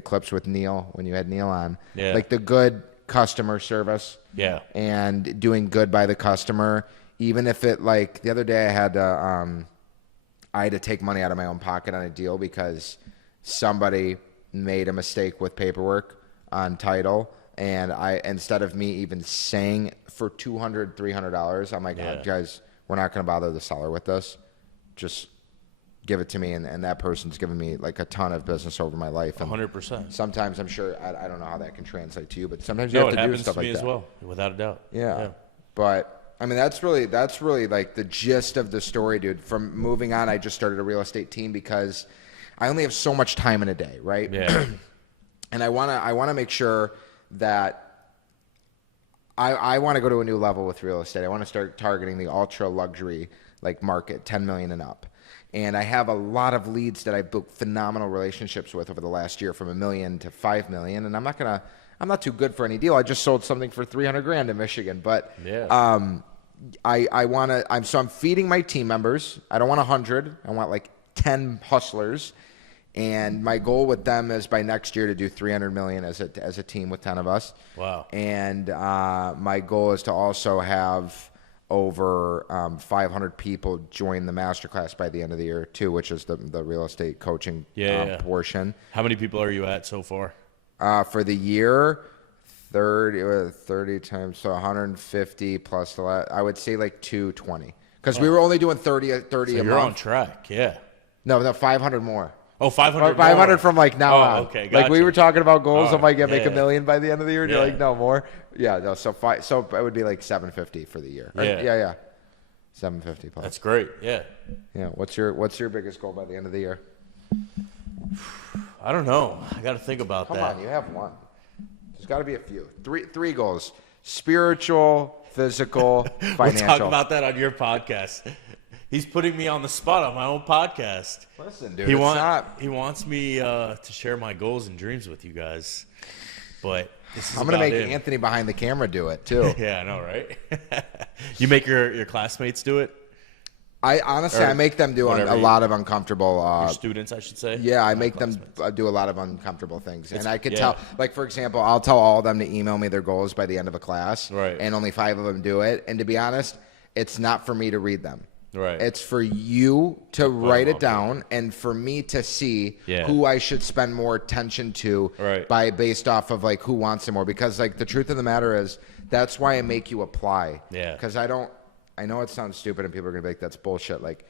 clips with Neil when you had Neil on. Yeah. Like the good customer service. Yeah. And doing good by the customer, even if it like the other day I had to take money out of my own pocket on a deal because somebody made a mistake with paperwork on title, and instead of me even saying for $200-$300, I'm like, guys, we're not going to bother the seller with this. Just give it to me, and that person's given me like a ton of business over my life. 100%. Sometimes I'm sure I don't know how that can translate to you, but sometimes you have to do stuff like that. No, it happens to me as well, without a doubt. Yeah. But I mean, that's really like the gist of the story, dude. From moving on, I just started a real estate team because I only have so much time in a day, right? Yeah. And I wanna make sure that I want to go to a new level with real estate. I want to start targeting the ultra luxury like market, 10 million and up. And I have a lot of leads that I've built phenomenal relationships with over the last year, from $1 million to $5 million. And I'm not too good for any deal. I just sold something for $300,000 in Michigan. But I'm feeding my team members. I don't want 100. I want like 10 hustlers. And my goal with them is by next year to do 300 million as a team with 10 of us. Wow. And my goal is to also have over 500 people join the masterclass by the end of the year too, which is the real estate coaching portion. How many people are you at so far? For the year, 30 times, so 150 plus the I would say like 220. Because we were only doing 30 So a month. you're on track, yeah. No, 500 more. Oh, 500 500 more. from like now on. Okay, gotcha. Like we were talking about goals of like make yeah. $1 million by the end of the year. And you're Yeah. like, no more. Yeah, no. So it would be like 750 for the year. Yeah. Yeah. 750 plus. That's great. Yeah. Yeah. What's your biggest goal by the end of the year? I don't know. I got to think about Come that. on, you have one. There's got to be a few. Three goals: spiritual, physical, financial. We'll talk about that on your podcast. He's putting me on the spot on my own podcast. Listen, dude, He wants me to share my goals and dreams with you guys. But this is I'm gonna about make him. Anthony behind the camera do it too. Yeah, I know, right? You make your classmates do it? I honestly, I make them do a lot of uncomfortable. Your students, I should say. Yeah, I Not make them classmates. do a lot of uncomfortable things, and I could yeah. tell. Like for example, I'll tell all of them to email me their goals by the end of a class, Right. And only 5 of them do it. And to be honest, it's not for me to read them. Right. It's for you to write it up, down and for me to see Yeah. who I should spend more attention to Right. based off of like who wants it more. Because like the truth of the matter is that's why I make you apply. Yeah. Because I know it sounds stupid and people are gonna be like, that's bullshit. Like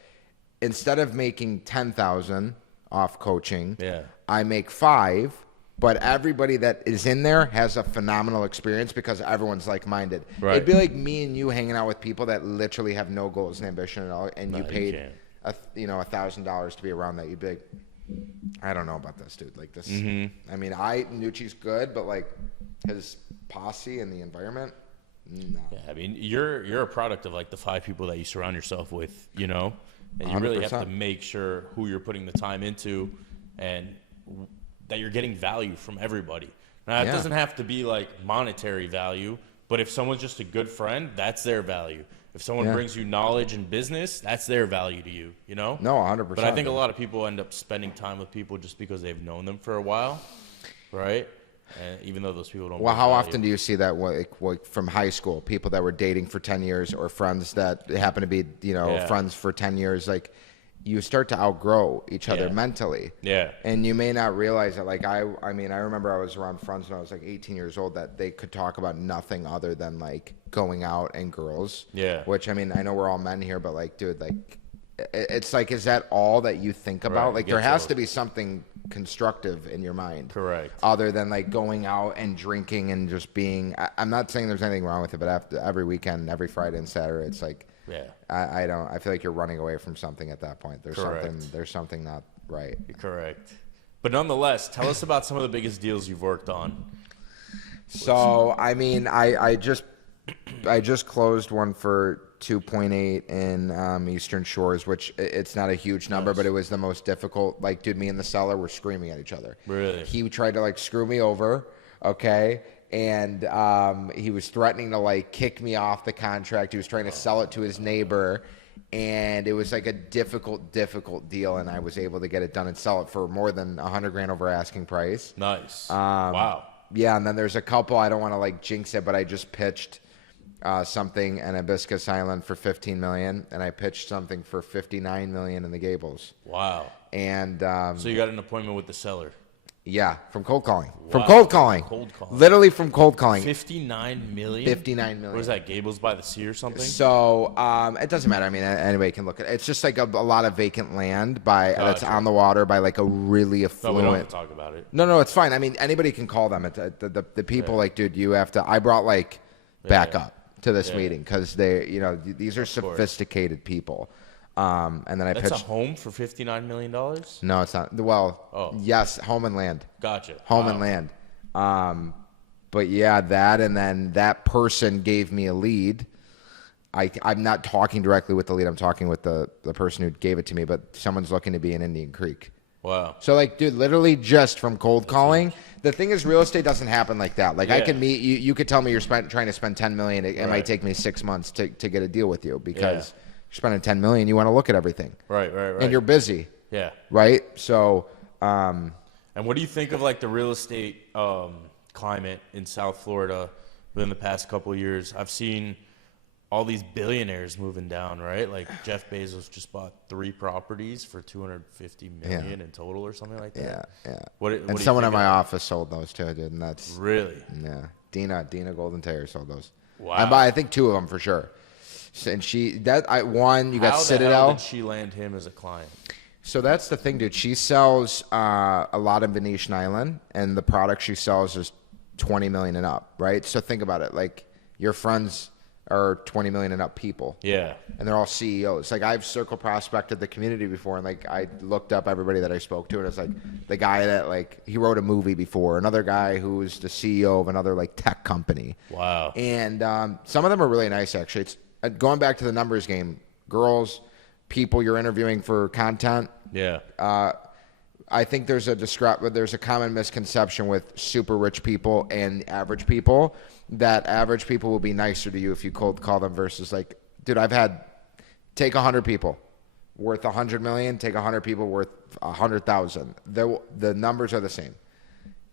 instead of making 10,000 off coaching, Yeah. I make 5. But everybody that is in there has a phenomenal experience because everyone's like-minded. Right. It'd be like me and you hanging out with people that literally have no goals and ambition at all, and you paid $1,000 to be around that. You'd be like, I don't know about this, dude. Like this. I mean, Nucci's good, but like his posse and the environment, no. Yeah, I mean, you're a product of like the 5 people that you surround yourself with, you know, and you really have 100%. to make sure who you're putting the time into, and that you're getting value from everybody. Now, it doesn't have to be like monetary value, but if someone's just a good friend, that's their value. If someone brings you knowledge and business, that's their value to you, you know? No, 100%. But I think a lot of people end up spending time with people just because they've known them for a while, right? And even though those people don't. Well, how value. often do you see that like from high school, people that were dating for 10 years or friends that happen to be, friends for 10 years, like you start to outgrow each other mentally. Yeah. And you may not realize it. Like I mean, I remember I was around friends when I was like 18 years old that they could talk about nothing other than like going out and girls. Yeah. Which I mean, I know we're all men here, but like, dude, like it's like, is that all that you think about? Right, Like there has to be something constructive in your mind. Correct. Other than like going out and drinking and just being, I'm not saying there's anything wrong with it, but after every weekend, every Friday and Saturday, it's like, I feel like you're running away from something at that point. There's something not right. Correct. But nonetheless, tell us about some of the biggest deals you've worked on. So, I mean, I just closed one for 2.8 in Eastern Shores, which it's not a huge number, but it was the most difficult. Like, dude, me and the seller were screaming at each other. Really? He tried to like screw me over, okay? And he was threatening to like kick me off the contract. He was trying to sell it to his neighbor, and it was like a difficult deal. And I was able to get it done and sell it for more than $100,000 over asking price. Nice. Wow. Yeah, and then there's a couple. I don't want to like jinx it, but I just pitched something in Hibiscus Island for $15 million, and I pitched something for $59 million in the Gables. Wow. And so you got an appointment with the seller. Yeah, from cold calling. Wow. From cold calling. Cold calling. Literally from cold calling. $59 million? $59 million. What is that, Gables by the Sea or something? So it doesn't matter. I mean, anybody can look at it. It's just like a lot of vacant land that's on the water by like a really No, affluent. we don't have to talk about it. No, it's fine. I mean, anybody can call them. The people like, dude, you have to. I brought like backup to this meeting because these are sophisticated people. And then I pitched. That's a home for $59 million? No, it's not. Well, yes, home and land. Gotcha. Home and land. But yeah, that, and then that person gave me a lead. I'm not talking directly with the lead. I'm talking with the person who gave it to me, but someone's looking to be in Indian Creek. Wow. So like, dude, literally just from cold calling. The thing is, real estate doesn't happen like that. Like I can meet you. You could tell me you're trying to spend $10 million. It might take me 6 months to get a deal with you because you're spending $10 million. You want to look at everything. Right. And you're busy. Yeah. Right. So And what do you think of like the real estate climate in South Florida within the past couple of years? I've seen all these billionaires moving down, right? Like Jeff Bezos just bought 3 properties for $250 million in total or something like that. Yeah. What Someone in my office sold those too, dude. And that's really, yeah. Dina Golden Taylor sold those. Wow. I think 2 of them for sure. And you got Citadel. How did she land him as a client? So that's the thing, dude. She sells a lot in Venetian Island, and the product she sells is $20 million and up, right? So think about it. Like, your friends are $20 million and up people. Yeah. And they're all CEOs. Like, I've circle prospected the community before, and like I looked up everybody that I spoke to, and it's like the guy that like he wrote a movie before, another guy who was the CEO of another like tech company. Wow. And some of them are really nice, actually. It's going back to the numbers game. Girls, people you're interviewing for content. Yeah. I think there's a common misconception with super rich people and average people that average people will be nicer to you if you cold call them versus like, dude, take 100 people worth 100 million, take 100 people worth 100,000. The numbers are the same.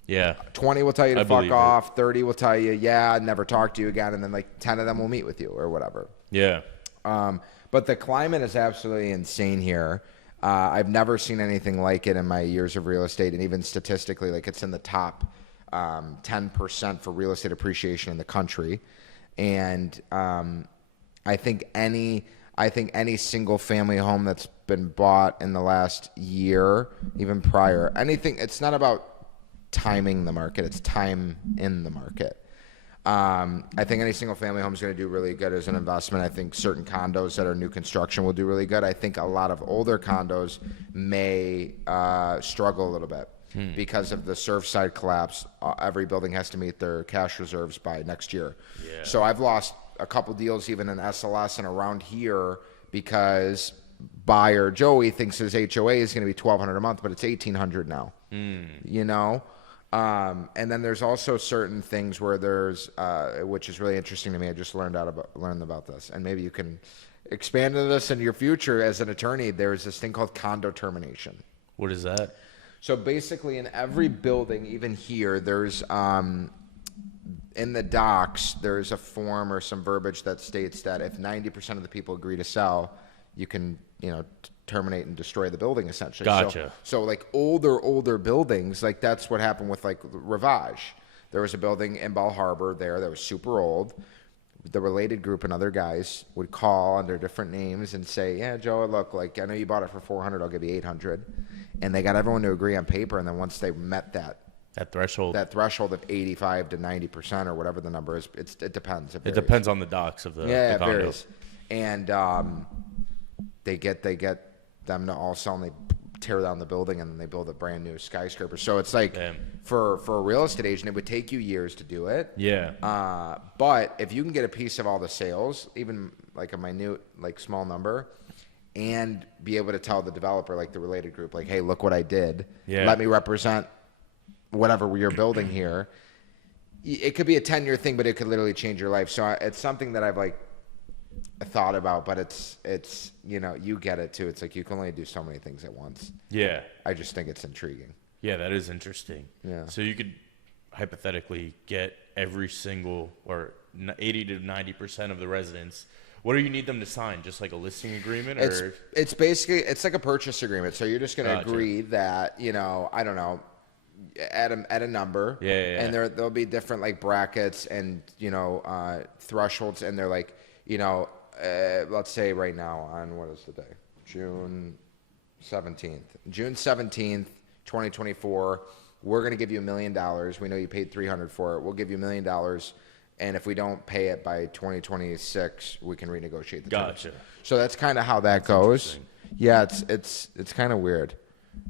Yeah. 20 will tell you to fuck off. 30 will tell you, yeah, never talk to you again. And then like 10 of them will meet with you or whatever. Yeah. But the climate is absolutely insane here. I've never seen anything like it in my years of real estate, and even statistically, like it's in the top 10% for real estate appreciation in the country. And I think any single family home that's been bought in the last year, even prior, it's not about timing the market, it's time in the market. I think any single family home is going to do really good as an investment. I think certain condos that are new construction will do really good. I think a lot of older condos may struggle a little bit because of the Surfside collapse. Every building has to meet their cash reserves by next year. Yeah. So I've lost a couple deals even in SLS and around here because buyer Joey thinks his HOA is going to be $1,200 a month, but it's $1,800 now. You know? And then there's also certain things where there's, which is really interesting to me. I just learned about this, and maybe you can expand into this in your future as an attorney. There's this thing called condo termination. What is that? So basically, in every building, even here, there's in the docs, there's a form or some verbiage that states that if 90% of the people agree to sell, you can, terminate and destroy the building essentially. Gotcha. So like older buildings, like that's what happened with like Rivage. There was a building in Bal Harbor there that was super old. The related group and other guys would call under different names and say, yeah, Joe, look, like I know you bought it for $400, I'll give you $800. And they got everyone to agree on paper. And then once they met that threshold of 85 to 90% or whatever the number is, it depends. It depends on the docs of the it condo. varies. And they get them to all sell and they tear down the building and then they build a brand new skyscraper. So it's like for a real estate agent, it would take you years to do it. Yeah. But if you can get a piece of all the sales, even like a minute, like small number, and be able to tell the developer, like the related group, like, hey, look what I did. Yeah. Let me represent whatever you're building here. It could be a 10-year thing, but it could literally change your life. So it's something that I've like thought about, but it's you get it too. It's like you can only do so many things at once. Yeah. I just think it's intriguing. Yeah, that is interesting. Yeah. So you could hypothetically get every single or 80 to 90% of the residents. What do you need them to sign? Just like a listing agreement, or it's basically like a purchase agreement. So you're just going to agree that I don't know, at a number. Yeah. And there'll be different like brackets and thresholds, and they're like let's say right now on what is the day? June 17th. June 17th, 2024. We're going to give you $1 million. We know you paid $300 for it. We'll give you $1 million. And if we don't pay it by 2026, we can renegotiate the terms. Gotcha. So that's kind of how that goes. Yeah, it's kind of weird.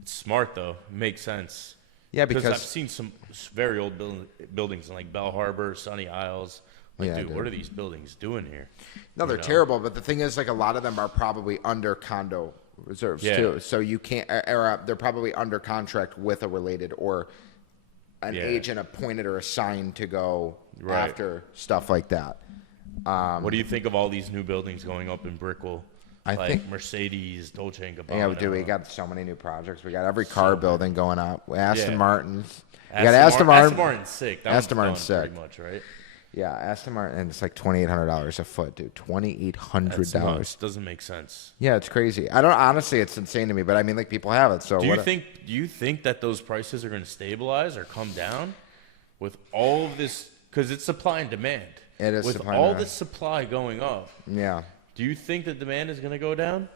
It's smart though. It makes sense. Yeah, because I've seen some very old buildings in like Bell Harbor, Sunny Isles. Like, dude, what are these buildings doing here? No, they're terrible. But the thing is, like, a lot of them are probably under condo reserves too. So you can't, they're probably under contract with a related or an agent appointed or assigned to go after stuff like that. What do you think of all these new buildings going up in Brickell? I like think Mercedes, Dolce and Gabbana. yeah, we do. We got so many new projects. We got every car building going up. Aston Martins. We got Aston Martin. Aston Martin's sick. That Aston one's Martin's done sick. pretty much, right? Yeah, Aston Martin, and it's like $2,800 a foot, dude. $2,800. Doesn't make sense. Yeah, it's crazy. I don't honestly, it's insane to me, but I mean, like people have it. So do you think that those prices are going to stabilize or come down with all of this? Because it's supply and demand. It is with supply all and the supply going up. Yeah. Do you think the demand is going to go down?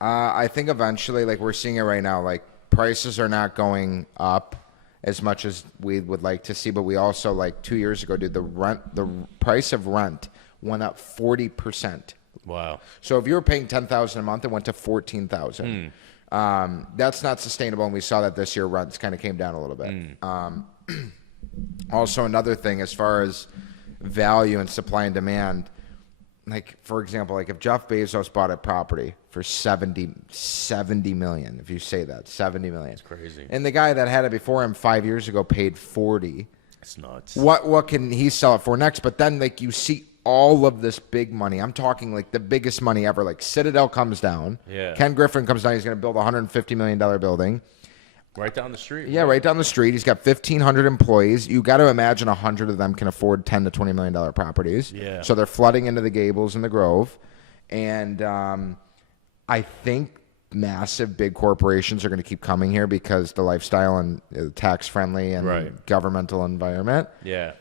I think eventually, like we're seeing it right now, like prices are not going up as much as we would like to see, but we also, like 2 years ago, dude, the price of rent went up 40%. Wow. So if you were paying $10,000 a month, it went to $14,000. That's not sustainable, and we saw that this year. Rents kind of came down a little bit. Also, another thing as far as value and supply and demand, like for example, like if Jeff Bezos bought a property for 70 million, if you say that, 70 million. It's crazy. And the guy that had it before him 5 years ago paid 40. It's nuts. What can he sell it for next? But then like you see all of this big money. I'm talking like the biggest money ever. Like Citadel comes down. Yeah. Ken Griffin comes down. He's going to build a $150 million building. Right down the street. Yeah, right down the street. He's got 1,500 employees. You got to imagine 100 of them can afford $10 to $20 million properties. Yeah. So they're flooding into the Gables and the Grove. And I think massive big corporations are going to keep coming here because the lifestyle and tax friendly and governmental environment. Yeah.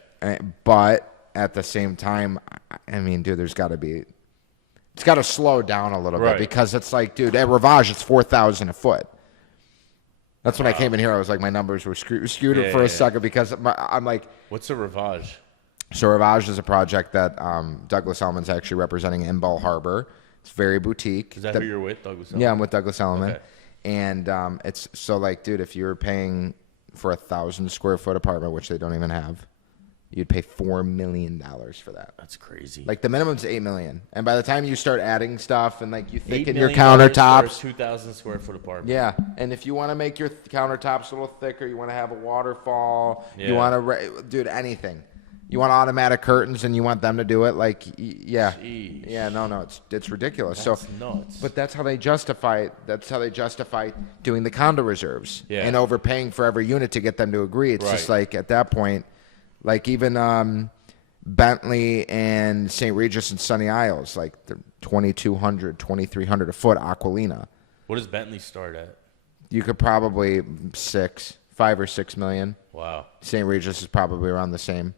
But at the same time, I mean, dude, it's got to slow down a little bit because it's like, dude, at Rivage, it's $4,000 a foot. That's when I came in here. I was like, my numbers were skewed for a second because I'm like, what's a Rivage? So Rivage is a project that Douglas Elliman's actually representing in Ball Harbor. It's very boutique. Is that who you're with, Douglas Elliman? Yeah, I'm with Douglas Elliman. Okay. And it's so like, dude, if you're paying for 1,000 square foot apartment, which they don't even have, you'd pay $4 million for that. That's crazy. Like the minimum's $8 million, and by the time you start adding stuff and like you thicken $8 your million countertops, for a 2,000 square foot apartment. yeah. And if you want to make your countertops a little thicker, you want to have a waterfall, Yeah. you want to, dude, anything. You want automatic curtains and you want them to do it, like, yeah, Jeez. yeah. No, it's ridiculous. That's so nuts. But that's how they justify. That's how they justify doing the condo reserves and overpaying for every unit to get them to agree. It's just like at that point, like even Bentley and St. Regis and Sunny Isles, like they're $2,200, $2,300 a foot. Aquilina. What does Bentley start at? You could probably $5 or $6 million. Wow. St. Regis is probably around the same.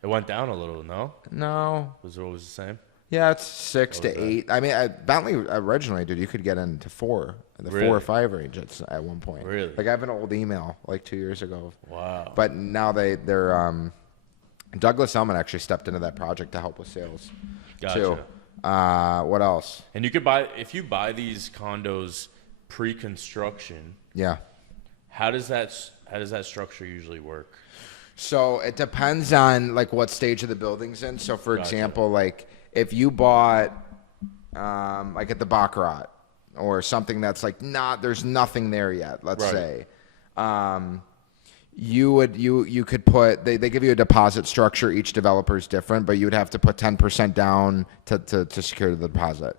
It went down a little, no? No. Was it always the same? Yeah, it's 6 to 8. I mean, Bentley originally, dude, you could get into 4, the 4 or 5 range at one point. Really? Like I have an old email like 2 years ago. Wow. But now they're Douglas Elliman actually stepped into that project to help with sales. Gotcha. Too. What else? And you could if you buy these condos pre-construction. Yeah. How does that structure usually work? So it depends on like what stage of the building's in. So for example, like if you bought like at the Baccarat or something that's like there's nothing there yet, let's say, you could put they give you a deposit structure. Each developer is different, but you would have to put 10% down to secure the deposit.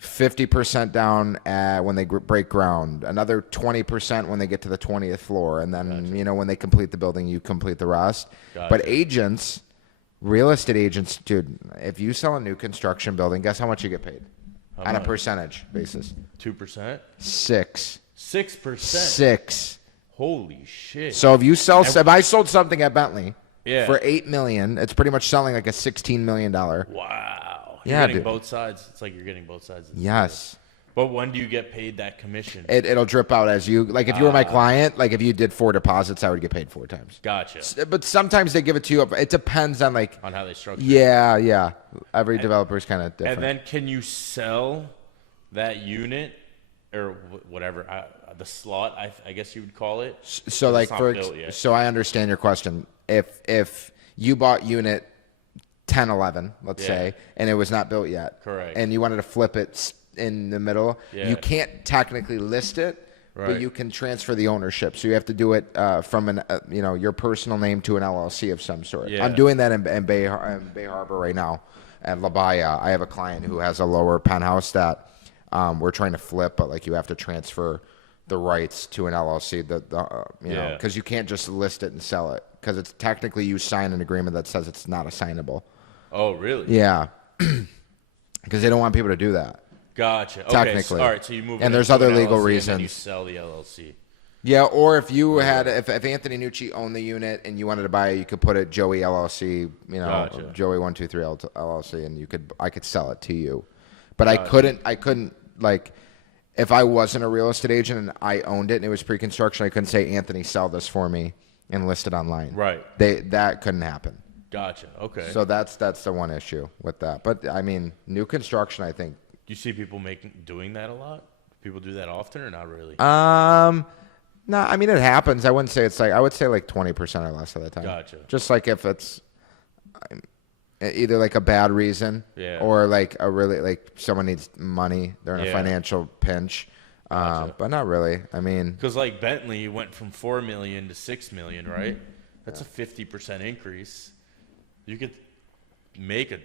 50% down when they break ground, another 20% when they get to the 20th floor, and then when they complete the building, you complete the rest. But agents, real estate agents, dude, if you sell a new construction building, guess how much you get paid on a percentage basis? 2%? 6%. 6%? 6%. Holy shit! So if I sold something at Bentley for $8 million, it's pretty much selling like a $16 million. Wow. You're getting both sides. It's like you're getting both sides. Yes. But when do you get paid that commission? It'll drip out as you, like if you were my client, like if you did 4 deposits, I would get paid 4 times. Gotcha. But sometimes they give it to you. It depends on like. On how they structure it. Yeah. Every developer is kind of different. And then can you sell that unit or whatever, the slot, I guess you would call it? So like so I understand your question. If you bought unit 10, 11, let's say, and it was not built yet. Correct. And you wanted to flip it in the middle. Yeah. You can't technically list it, but you can transfer the ownership. So you have to do it from your personal name to an LLC of some sort. Yeah. I'm doing that in Bay Harbor right now at La Bahia. I have a client who has a lower penthouse that We're trying to flip, but like you have to transfer the rights to an LLC you know, because you can't just list it and sell it because it's technically you sign an agreement that says it's not assignable. Oh, really? Yeah. Because they don't want people to do that. Gotcha. Okay, technically. all right, so you move it and there's into other an legal LLC reasons. And then you sell the LLC. Yeah, or if you had, if Anthony Nucci owned the unit and you wanted to buy it, you could put it Joey LLC, you know, Gotcha. Joey 123 LLC, and I could sell it to you. But gotcha. I couldn't like, if I wasn't a real estate agent and I owned it and it was pre-construction, I couldn't say, Anthony, sell this for me and list it online. Right. That couldn't happen. Gotcha. Okay. So that's the one issue with that. But I mean, new construction, I think. Do you see people doing that a lot? People do that often or not really? No, I mean, it happens. I wouldn't say it's like, I would say like 20% or less of the time. Gotcha. Just like if it's either like a bad reason or like a really, like someone needs money, they're in a financial pinch. Gotcha. But not really. I mean, because like Bentley went from $4 million to $6 million, right? That's a 50% increase. You could make a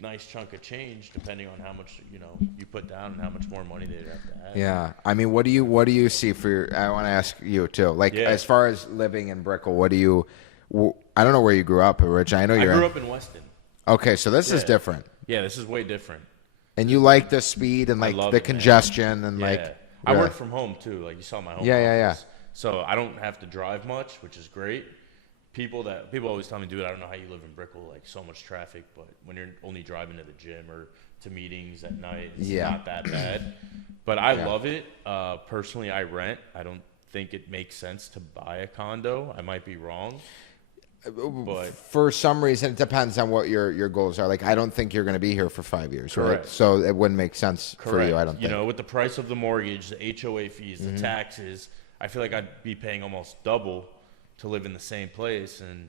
nice chunk of change depending on how much you put down and how much more money they'd have to add. Yeah, I mean, what do you see for? I want to ask you too. Like as far as living in Brickell, what do you? I don't know where you grew up, Rich. I know you grew up in Weston. Okay, so this is different. Yeah, this is way different. And you like the speed and like the congestion and like. I work from home too. Like you saw my home. Yeah. So I don't have to drive much, which is great. People always tell me, dude, I don't know how you live in Brickell, like so much traffic, but when you're only driving to the gym or to meetings at night, it's not that bad. But I love it. Personally, I rent. I don't think it makes sense to buy a condo. I might be wrong. But for some reason, it depends on what your goals are. Like, I don't think you're going to be here for 5 years, correct. Right? So it wouldn't make sense for you, I don't think. You know, with the price of the mortgage, the HOA fees, the taxes, I feel like I'd be paying almost double to live in the same place. And,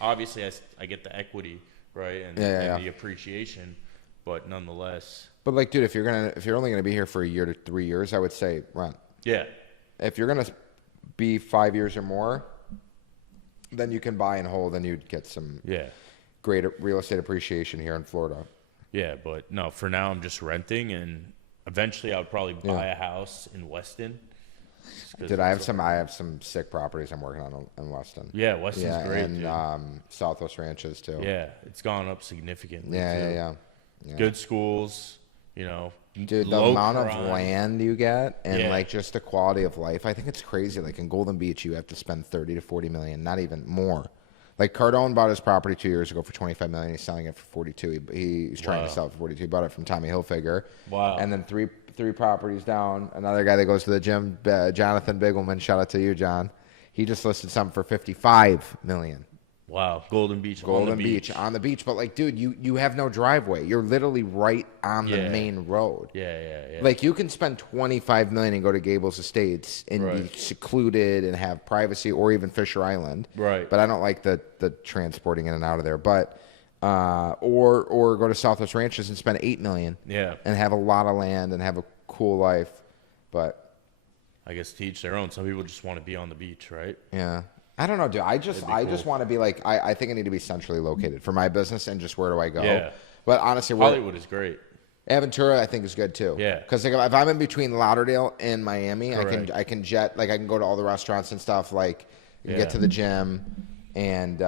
obviously I get the equity, right? And, and the appreciation, but nonetheless. But like, dude, if you're only going to be here for a year to 3 years, I would say rent. Yeah. If you're going to be 5 years or more, then you can buy and hold and you'd get some great real estate appreciation here in Florida. Yeah, but no, for now I'm just renting, and eventually I would probably buy a house in Weston. Dude, I have some sick properties I'm working on in Weston. Yeah, Weston's great, and Southwest Ranches too. Yeah, it's gone up significantly. Yeah. Good schools, Dude, the amount of land you get and like just the quality of life, I think it's crazy. Like in Golden Beach, you have to spend 30 to 40 million, not even more. Like Cardone bought his property 2 years ago for 25 million. He's selling it for 42. He's trying to sell it for 42. He bought it from Tommy Hilfiger. Wow. And then three properties down, another guy that goes to the gym, Jonathan Bigelman. Shout out to you, John. He just listed something for 55 million. Wow, Golden Beach on the beach. But like, dude, you have no driveway. You're literally right on the main road. Yeah. Like you can spend 25 million and go to Gables Estates and be secluded and have privacy, or even Fisher Island. Right. But I don't like the transporting in and out of there. But or go to Southwest Ranches and spend 8 million. Yeah. And have a lot of land and have a cool life. But I guess to each their own. Some people just want to be on the beach, right? Yeah. I don't know, dude. I just want to be like, I think I need to be centrally located for my business, and just where do I go? Yeah. But honestly, Hollywood is great. Aventura, I think, is good too. Yeah. Because like, if I'm in between Lauderdale and Miami, correct. I can jet, like I can go to all the restaurants and stuff, like get to the gym, and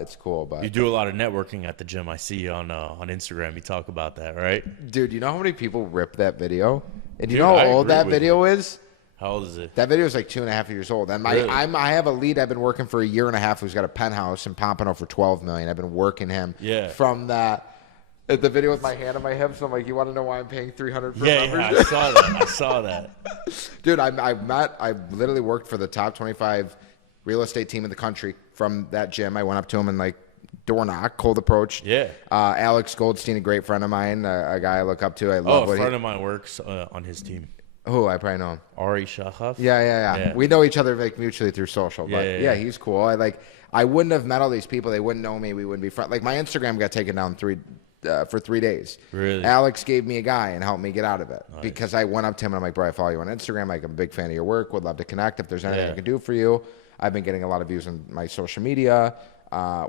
it's cool. But you do a lot of networking at the gym. I see you on Instagram. You talk about that, right? Dude, you know how many people rip that video? And you know how old that video is? How old is it? That video is like 2.5 years old. And really? I have a lead I've been working for a year and a half who's got a penthouse in Pompano for $12 million. I've been working him from that. The video with my hand on my hips. I'm like, you want to know why I'm paying $300 for a membership? Yeah, I saw that. Dude, I literally worked for the top 25 real estate team in the country from that gym. I went up to him and like door knock, cold approach. Yeah. Alex Goldstein, a great friend of mine, a guy I look up to. I love a friend of mine works on his team. Oh, I probably know him. Ari Shahaf. Yeah. We know each other like mutually through social. But yeah, he's cool. I wouldn't have met all these people. They wouldn't know me. We wouldn't be friends. Like my Instagram got taken down for 3 days. Really? Alex gave me a guy and helped me get out of it. Nice. Because I went up to him and I'm like, bro, I follow you on Instagram. Like, I'm a big fan of your work. Would love to connect. If there's anything I can do for you. I've been getting a lot of views on my social media.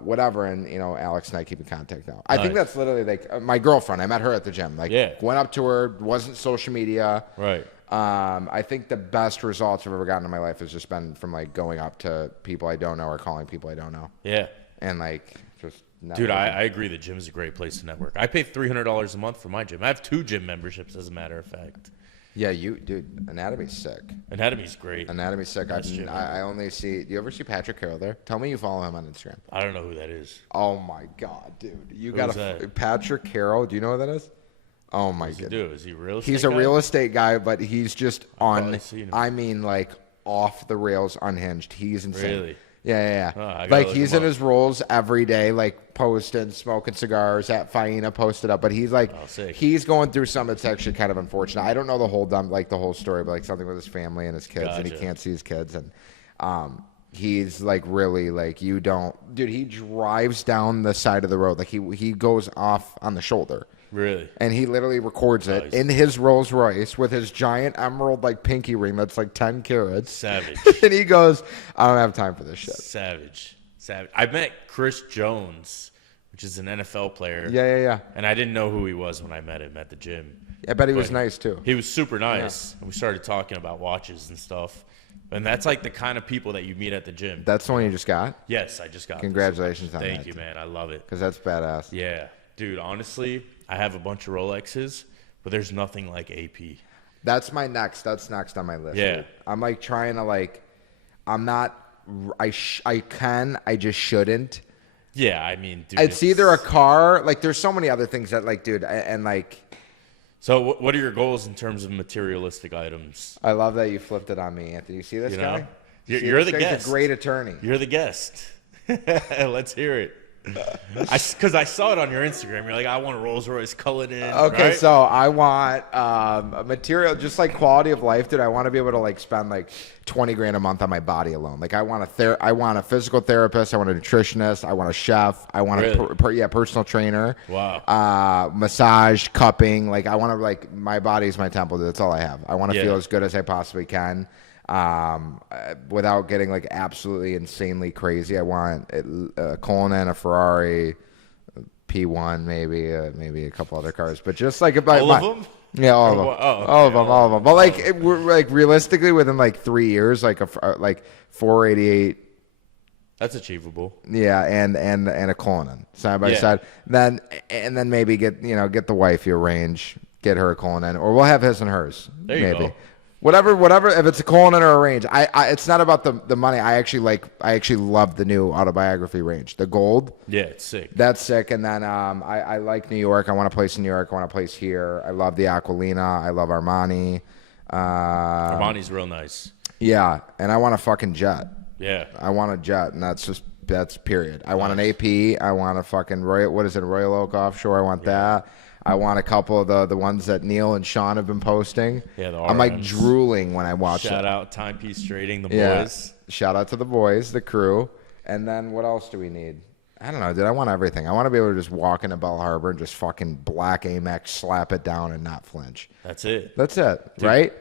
whatever. And, Alex and I keep in contact now. I think that's literally like my girlfriend. I met her at the gym. Like, went up to her, wasn't social media. Right. I think the best results I've ever gotten in my life has just been from like going up to people I don't know or calling people I don't know. Yeah. And like just networking. Dude, I agree. The gym is a great place to network. I pay $300 a month for my gym. I have 2 gym memberships, as a matter of fact. Yeah, dude, Anatomy's sick. Anatomy's great. Anatomy's sick. I only see. Do you ever see Patrick Carroll there? Tell me you follow him on Instagram. I don't know who that is. Oh my god, dude, that? Patrick Carroll. Do you know who that is? Oh my god. Is he real estate? He's a guy? real estate guy, but he's just like off the rails, unhinged. He's insane. Really? Yeah. Oh, like he's in his roles every day, like posting, smoking cigars at Faina, posted up. But he's like, he's going through something that's actually kind of unfortunate. I don't know the whole story, but like something with his family and his kids, and he can't see his kids, and he's like really like dude. He drives down the side of the road, like he goes off on the shoulder. Really? And he literally records it in his Rolls Royce with his giant emerald like pinky ring that's like 10 carats. Savage. And he goes, I don't have time for this shit. Savage. I met Chris Jones, which is an NFL player. Yeah. And I didn't know who he was when I met him at the gym. I bet he was nice too. He was super nice. Yeah. And we started talking about watches and stuff. And that's like the kind of people that you meet at the gym. That's the one you just got? Yes, I just got. Congratulations on that. Thank you, man. I love it. Because that's badass. Yeah. Dude, honestly, I have a bunch of Rolexes, but there's nothing like AP. That's next on my list. Yeah. Dude. I'm like trying to like, I'm not, I just shouldn't. Yeah, I mean, dude. It's either a car, like there's so many other things that like, dude, and like. So what are your goals in terms of materialistic items? I love that you flipped it on me, Anthony. You see this guy? You're the guest. He's a great attorney. You're the guest. Let's hear it. Because I saw it on your Instagram. You're like, I want a Rolls Royce Cullinan. Okay, right? So I want a material, just like quality of life, dude. I want to be able to like spend like $20,000 a month on my body alone. Like I want a physical therapist. I want a nutritionist. I want a chef. I want a personal trainer. Wow. Massage, cupping. Like I want to like my body's my temple. Dude. That's all I have. I want to feel as good as I possibly can. Without getting like absolutely insanely crazy. I want a Cullinan, a Ferrari, P1, maybe a couple other cars, but just like about all of them. Yeah, all of them. All of them. But like we're like realistically within like 3 years, like like 488. That's achievable. Yeah, and a Cullinan side by side. Then maybe get the wifey a range, get her a Cullinan, or we'll have his and hers. There you go. Whatever. If it's a Cullinan or a range, it's not about the money. I actually love the new autobiography range, the gold. Yeah, it's sick. That's sick. And then I like New York. I want a place in New York. I want a place here. I love the Aquilina. I love Armani. Armani's real nice. Yeah, and I want a fucking jet. Yeah, I want a jet, and that's period. I want an AP. I want a fucking Royal Oak Offshore. I want that. I want a couple of the ones that Neil and Sean have been posting. Yeah, I'm like drooling when I watch it. Shout out Timepiece Trading, the boys. Shout out to the boys, the crew. And then what else do we need? I don't know, dude. I want everything. I want to be able to just walk into Bell Harbor and just fucking black Amex, slap it down, and not flinch. That's it. Dude, right?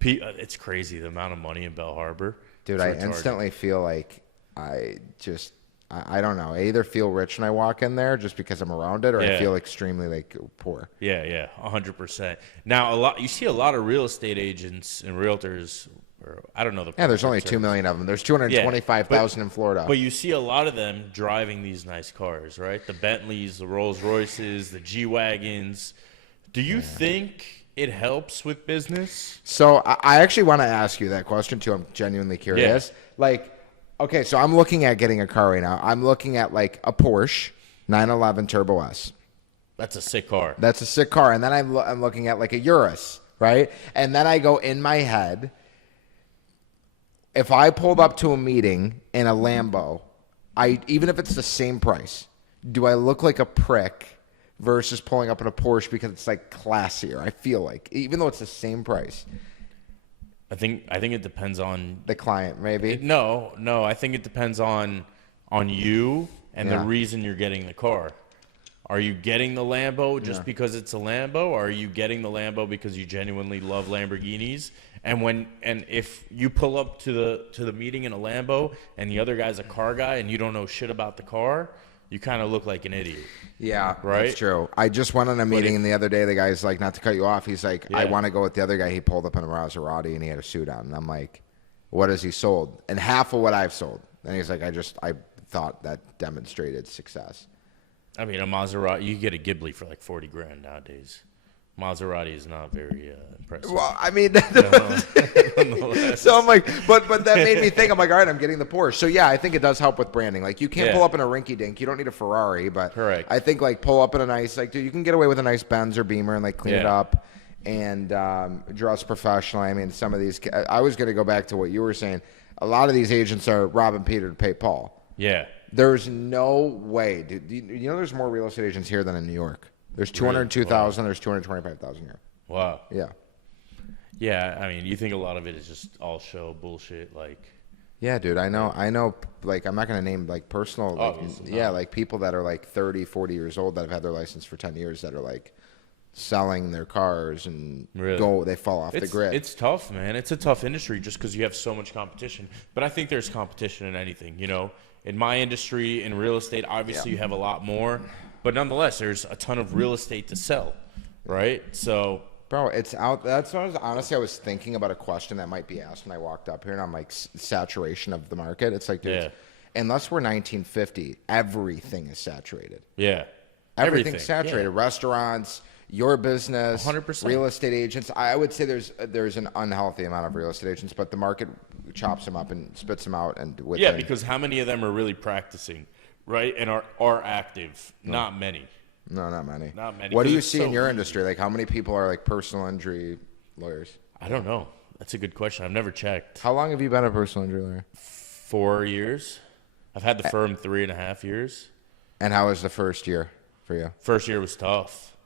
It's crazy the amount of money in Bell Harbor. Dude, I instantly feel like I don't know. I either feel rich when I walk in there just because I'm around it, or I feel extremely like poor. Yeah, 100%. Now, you see a lot of real estate agents and realtors. Or, I don't know the. Yeah, there's only 2 million of them. There's 225,000 in Florida. But you see a lot of them driving these nice cars, right? The Bentleys, the Rolls Royces, the G Wagons. Do you think it helps with business? So I actually want to ask you that question too. I'm genuinely curious. Yeah. Like. Okay, so I'm looking at getting a car right now. I'm looking at like a Porsche 911 Turbo S. That's a sick car. That's a sick car. And then I'm looking at like a Urus, right? And then I go in my head, if I pulled up to a meeting in a Lambo, even if it's the same price, do I look like a prick versus pulling up in a Porsche because it's like classier? I feel like, even though it's the same price. I think it depends on the client, maybe. No. I think it depends on you and the reason you're getting the car. Are you getting the Lambo just because it's a Lambo, or are you getting the Lambo because you genuinely love Lamborghinis And if you pull up to the meeting in a Lambo and the other guy's a car guy and you don't know shit about the car, you kind of look like an idiot. Yeah, right. That's true. I just went on a meeting and the other day. The guy's like, not to cut you off. He's like, I want to go with the other guy. He pulled up in a Maserati and he had a suit on. And I'm like, what has he sold? And half of what I've sold. And he's like, I thought that demonstrated success. I mean, a Maserati, you get a Ghibli for like 40 grand nowadays. Maserati is not very impressive. Well, I mean, so I'm like, but that made me think. I'm like, all right, I'm getting the Porsche. So yeah, I think it does help with branding. Like, you can't pull up in a rinky dink. You don't need a Ferrari, but correct. I think like pull up in a nice, like, dude, you can get away with a nice Benz or Beamer and like clean it up and dress professionally. I mean, some of these. I was going to go back to what you were saying. A lot of these agents are robbing Peter to pay Paul. Yeah. There's no way, dude. You know, there's more real estate agents here than in New York. There's 202,000. Wow. There's 225,000 here. Wow. Yeah. Yeah. I mean, you think a lot of it is just all show bullshit, like. Yeah, dude. I know. Like, I'm not gonna name like personal. Like, like people that are like 30, 40 years old that have had their license for 10 years that are like selling their cars and they fall off the grid. It's tough, man. It's a tough industry just because you have so much competition. But I think there's competition in anything. You know, in my industry, in real estate, obviously you have a lot more. But nonetheless, there's a ton of real estate to sell, right? So, bro, it's out. That's what I was thinking about a question that might be asked when I walked up here, and I'm like, saturation of the market. It's like, dude, unless we're 1950, everything is saturated. Yeah, everything's saturated. Yeah. Restaurants, your business, 100%. Real estate agents. I would say there's an unhealthy amount of real estate agents, but the market chops them up and spits them out. And because how many of them are really practicing? Right, and are active? No. Not many. No, not many. Not many. What do you see in your industry? Like, how many people are like personal injury lawyers? I don't know. That's a good question. I've never checked. How long have you been a personal injury lawyer? 4 years. I've had the firm 3.5 years. And how was the first year for you? First year was tough.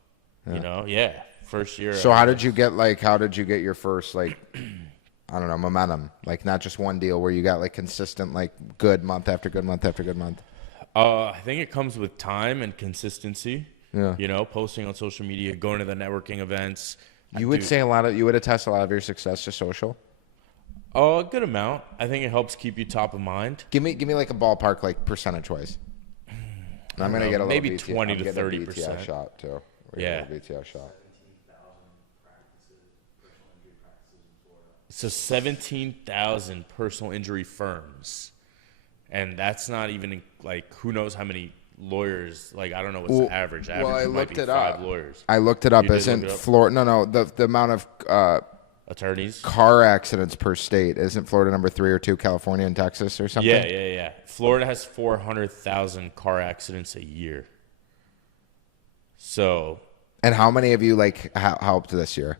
You know, first year. So how did you get your first, like, I don't know, momentum? Like, not just one deal where you got like consistent, like, good month after good month after good month. I think it comes with time and consistency. Yeah. You know, posting on social media, going to the networking events. You would attest a lot of your success to social? Oh, a good amount. I think it helps keep you top of mind. Give me like a ballpark, like, percentage wise. And I'm gonna get a little maybe 20 to 30%. BTS shot too. BTS shot. So 17,000 personal injury firms. And that's not even, like, who knows how many lawyers, like, I don't know what's the average. Average might be 5 lawyers. I looked it up. Isn't Florida, no, the amount of attorneys? Car accidents per state. Isn't Florida number 3 or 2, California and Texas or something? Yeah. Florida has 400,000 car accidents a year. So. And how many of you, like, helped this year?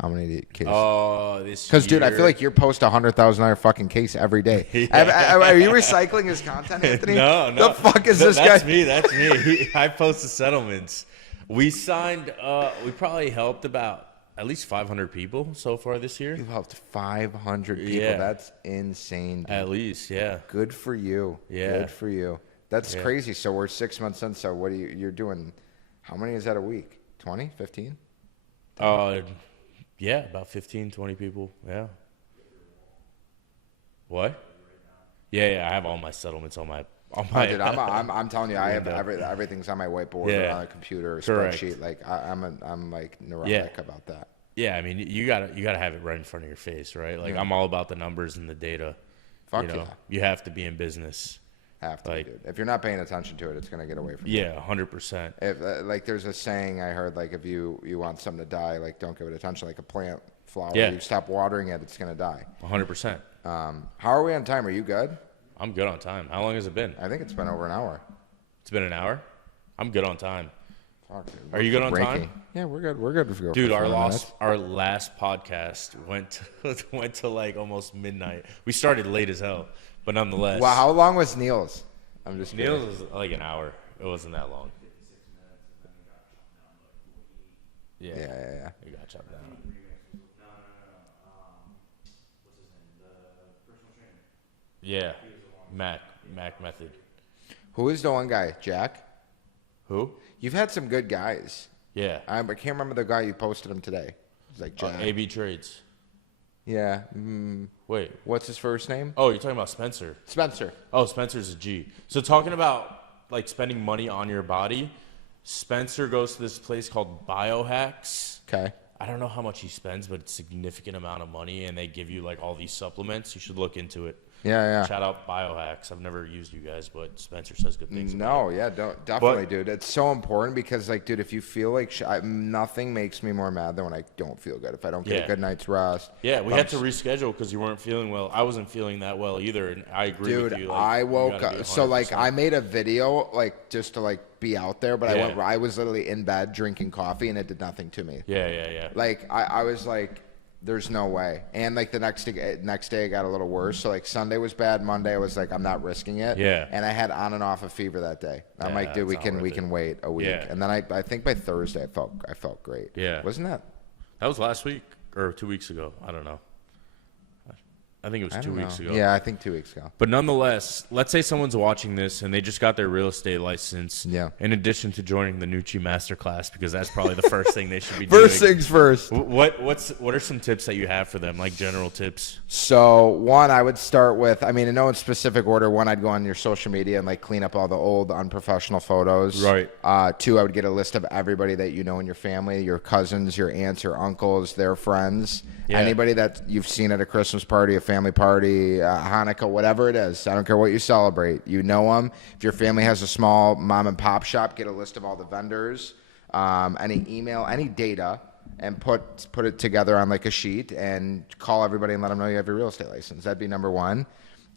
How many cases? Oh, this year. Because, dude, I feel like you post $100,000 fucking case every day. Are you recycling his content, Anthony? No. The fuck is this guy? That's me. I post the settlements. We signed, we probably helped about at least 500 people so far this year. You helped 500 people. Yeah. That's insane, dude. At least, yeah. Good for you. Yeah. Good for you. That's crazy. So we're 6 months in. So what you're doing, how many is that a week? 20, 15? Yeah, about 15, 20 people. Yeah. What? Yeah. I have all my settlements on my. Dude, I'm telling you, I have everything's on my whiteboard or on a computer or spreadsheet. Like I'm like neurotic about that. Yeah, I mean, you gotta have it right in front of your face, right? Like, I'm all about the numbers and the data. Fuck You have to be in business. Have to, dude. If you're not paying attention to it, it's gonna get away from you. Yeah, 100%. If like there's a saying I heard, like, if you want something to die, like, don't give it attention. Like a plant flower, you stop watering it, it's gonna die. 100%. How are we on time? Are you good? I'm good on time. How long has it been? I think it's been over an hour. It's been an hour? I'm good on time. Fuck, dude. Are you good on time? Yeah, we're good. We're good to go. Dude, our last podcast went to like almost midnight. We started late as hell, but nonetheless. Wow, how long was Neil's? I'm just kidding. Neil's was like an hour. It wasn't that long. Yeah. It got chopped down. Yeah, Mac Method. Who is the one guy? Jack? Who? You've had some good guys. Yeah. I can't remember the guy you posted him today. It was like Jack. AB Trades. Yeah. Wait. What's his first name? Oh, you're talking about Spencer. Spencer. Oh, Spencer's a G. So talking about like spending money on your body, Spencer goes to this place called Biohacks. Okay. I don't know how much he spends, but it's a significant amount of money, and they give you like all these supplements. You should look into it. Yeah. Shout out Biohacks. I've never used you guys, but Spencer says good things. No, yeah, definitely, dude. It's so important because, like, dude, if you feel like nothing makes me more mad than when I don't feel good. If I don't get a good night's rest. Yeah, we had to reschedule because you weren't feeling well. I wasn't feeling that well either, and I agree dude, with you. Like, I woke up. So, like, I made a video, like, just to, like, be out there, but I was literally in bed drinking coffee, and it did nothing to me. Yeah. Like, I was like, there's no way. And like the next day it got a little worse. So like Sunday was bad. Monday I was like, I'm not risking it. Yeah. And I had on and off a fever that day. I'm like, dude, we can wait a week. Yeah. And then I think by Thursday I felt great. Yeah. Wasn't that? That was last week or 2 weeks ago. I don't know. I think it was 2 weeks ago. Yeah, I think 2 weeks ago. But nonetheless, let's say someone's watching this and they just got their real estate license. Yeah. In addition to joining the Nucci Masterclass, because that's probably the first thing they should be doing. First things first. What are some tips that you have for them, like general tips? So one, I would start with, I mean, in no specific order. One, I'd go on your social media and like clean up all the old unprofessional photos. Right. Two, I would get a list of everybody that you know in your family, your cousins, your aunts, your uncles, their friends, anybody that you've seen at a Christmas party, a family party, Hanukkah, whatever it is. I don't care what you celebrate. You know them. If your family has a small mom and pop shop, get a list of all the vendors, any email, any data, and put it together on like a sheet and call everybody and let them know you have your real estate license. That'd be number one.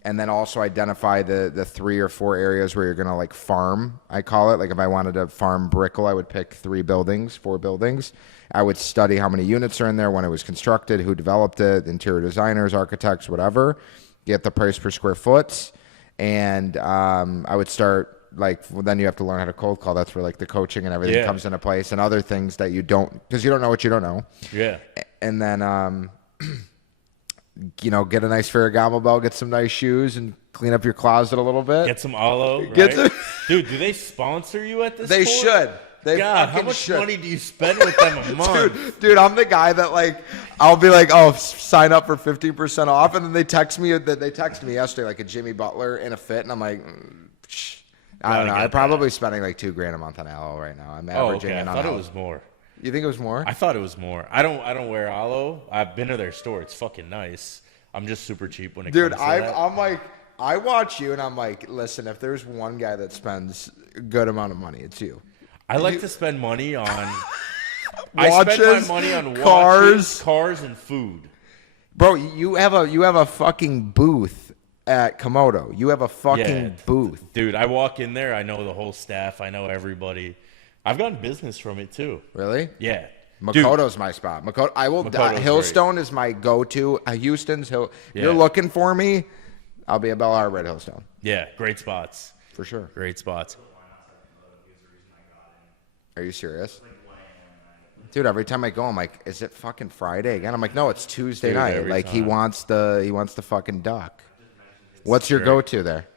And then also identify the 3 or 4 areas where you're going to like farm, I call it. Like if I wanted to farm Brickell, I would pick 4 buildings. I would study how many units are in there, when it was constructed, who developed it, interior designers, architects, whatever. Get the price per square foot. And I would start, like, well, then you have to learn how to cold call. That's where, like, the coaching and everything comes into place, and other things that you don't, because you don't know what you don't know. Yeah. And then, you know, get a nice Ferragamo belt, get some nice shoes, and clean up your closet a little bit. Get some aloe, right? Dude, do they sponsor you at this They point? should. God, how much money do you spend with them a month? Dude, I'm the guy that, like, I'll be like, oh, sign up for 15% off, and then they text me yesterday, like a Jimmy Butler in a fit, and I'm like, I don't know. I'm probably spending like $2,000 a month on aloe right now. I'm averaging. I thought it was more. You think it was more? I thought it was more. I don't wear aloe. I've been to their store. It's fucking nice. I'm just super cheap when it comes to that. I'm like, I watch you, and I'm like, listen, if there's one guy that spends a good amount of money, it's you. I like to spend money on watches, I spend my money on cars, and food. Bro, you have a fucking booth at Komodo. You have a fucking booth. Dude, I walk in there, I know the whole staff, I know everybody. I've gotten business from it too. Really? Yeah. Makoto's my spot. Hillstone is my go-to. Houston's Hill. You're looking for me, I'll be at Bell Harbor at Hillstone. Yeah, great spots. For sure. Great spots. Are you serious? Dude, every time I go, I'm like, is it fucking Friday again? I'm like, no, it's Tuesday night. Like time. he wants the fucking duck. What's your go-to there?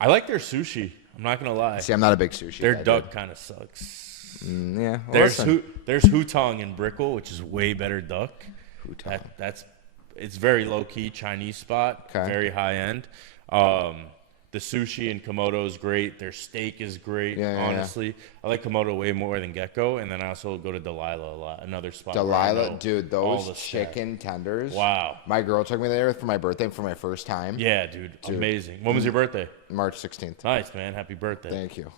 I like their sushi. I'm not gonna lie. See, I'm not a big sushi Their guy, duck kind of sucks. Yeah. Well, there's Hutong in Brickell, which is way better duck. Hutong. It's very low key Chinese spot. Okay. Very high end. The sushi in Komodo is great. Their steak is great, honestly. I like Komodo way more than Gecko. And then I also go to Delilah a lot, another spot. Delilah, dude, those chicken tenders. Wow. My girl took me there for my birthday for my first time. Yeah, dude. Amazing. When was your birthday? March 16th. Nice, man. Happy birthday. Thank you.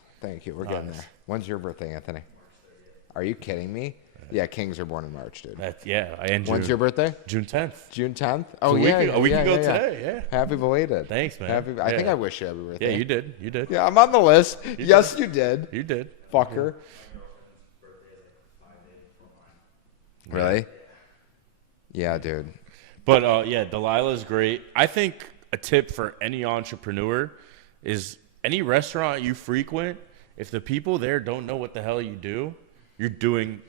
We're getting there. When's your birthday, Anthony? Are you kidding me? Yeah, kings are born in March, dude. When's your birthday? June 10th. June 10th? Oh, a week ago today, yeah. Happy belated. Thanks, man. I think I wish you happy birthday. Yeah, you did. Yeah, I'm on the list. Yes, you did. You did. Fucker. Really? Yeah, dude. But, Delilah's great. I think a tip for any entrepreneur is any restaurant you frequent, if the people there don't know what the hell you do, you're doing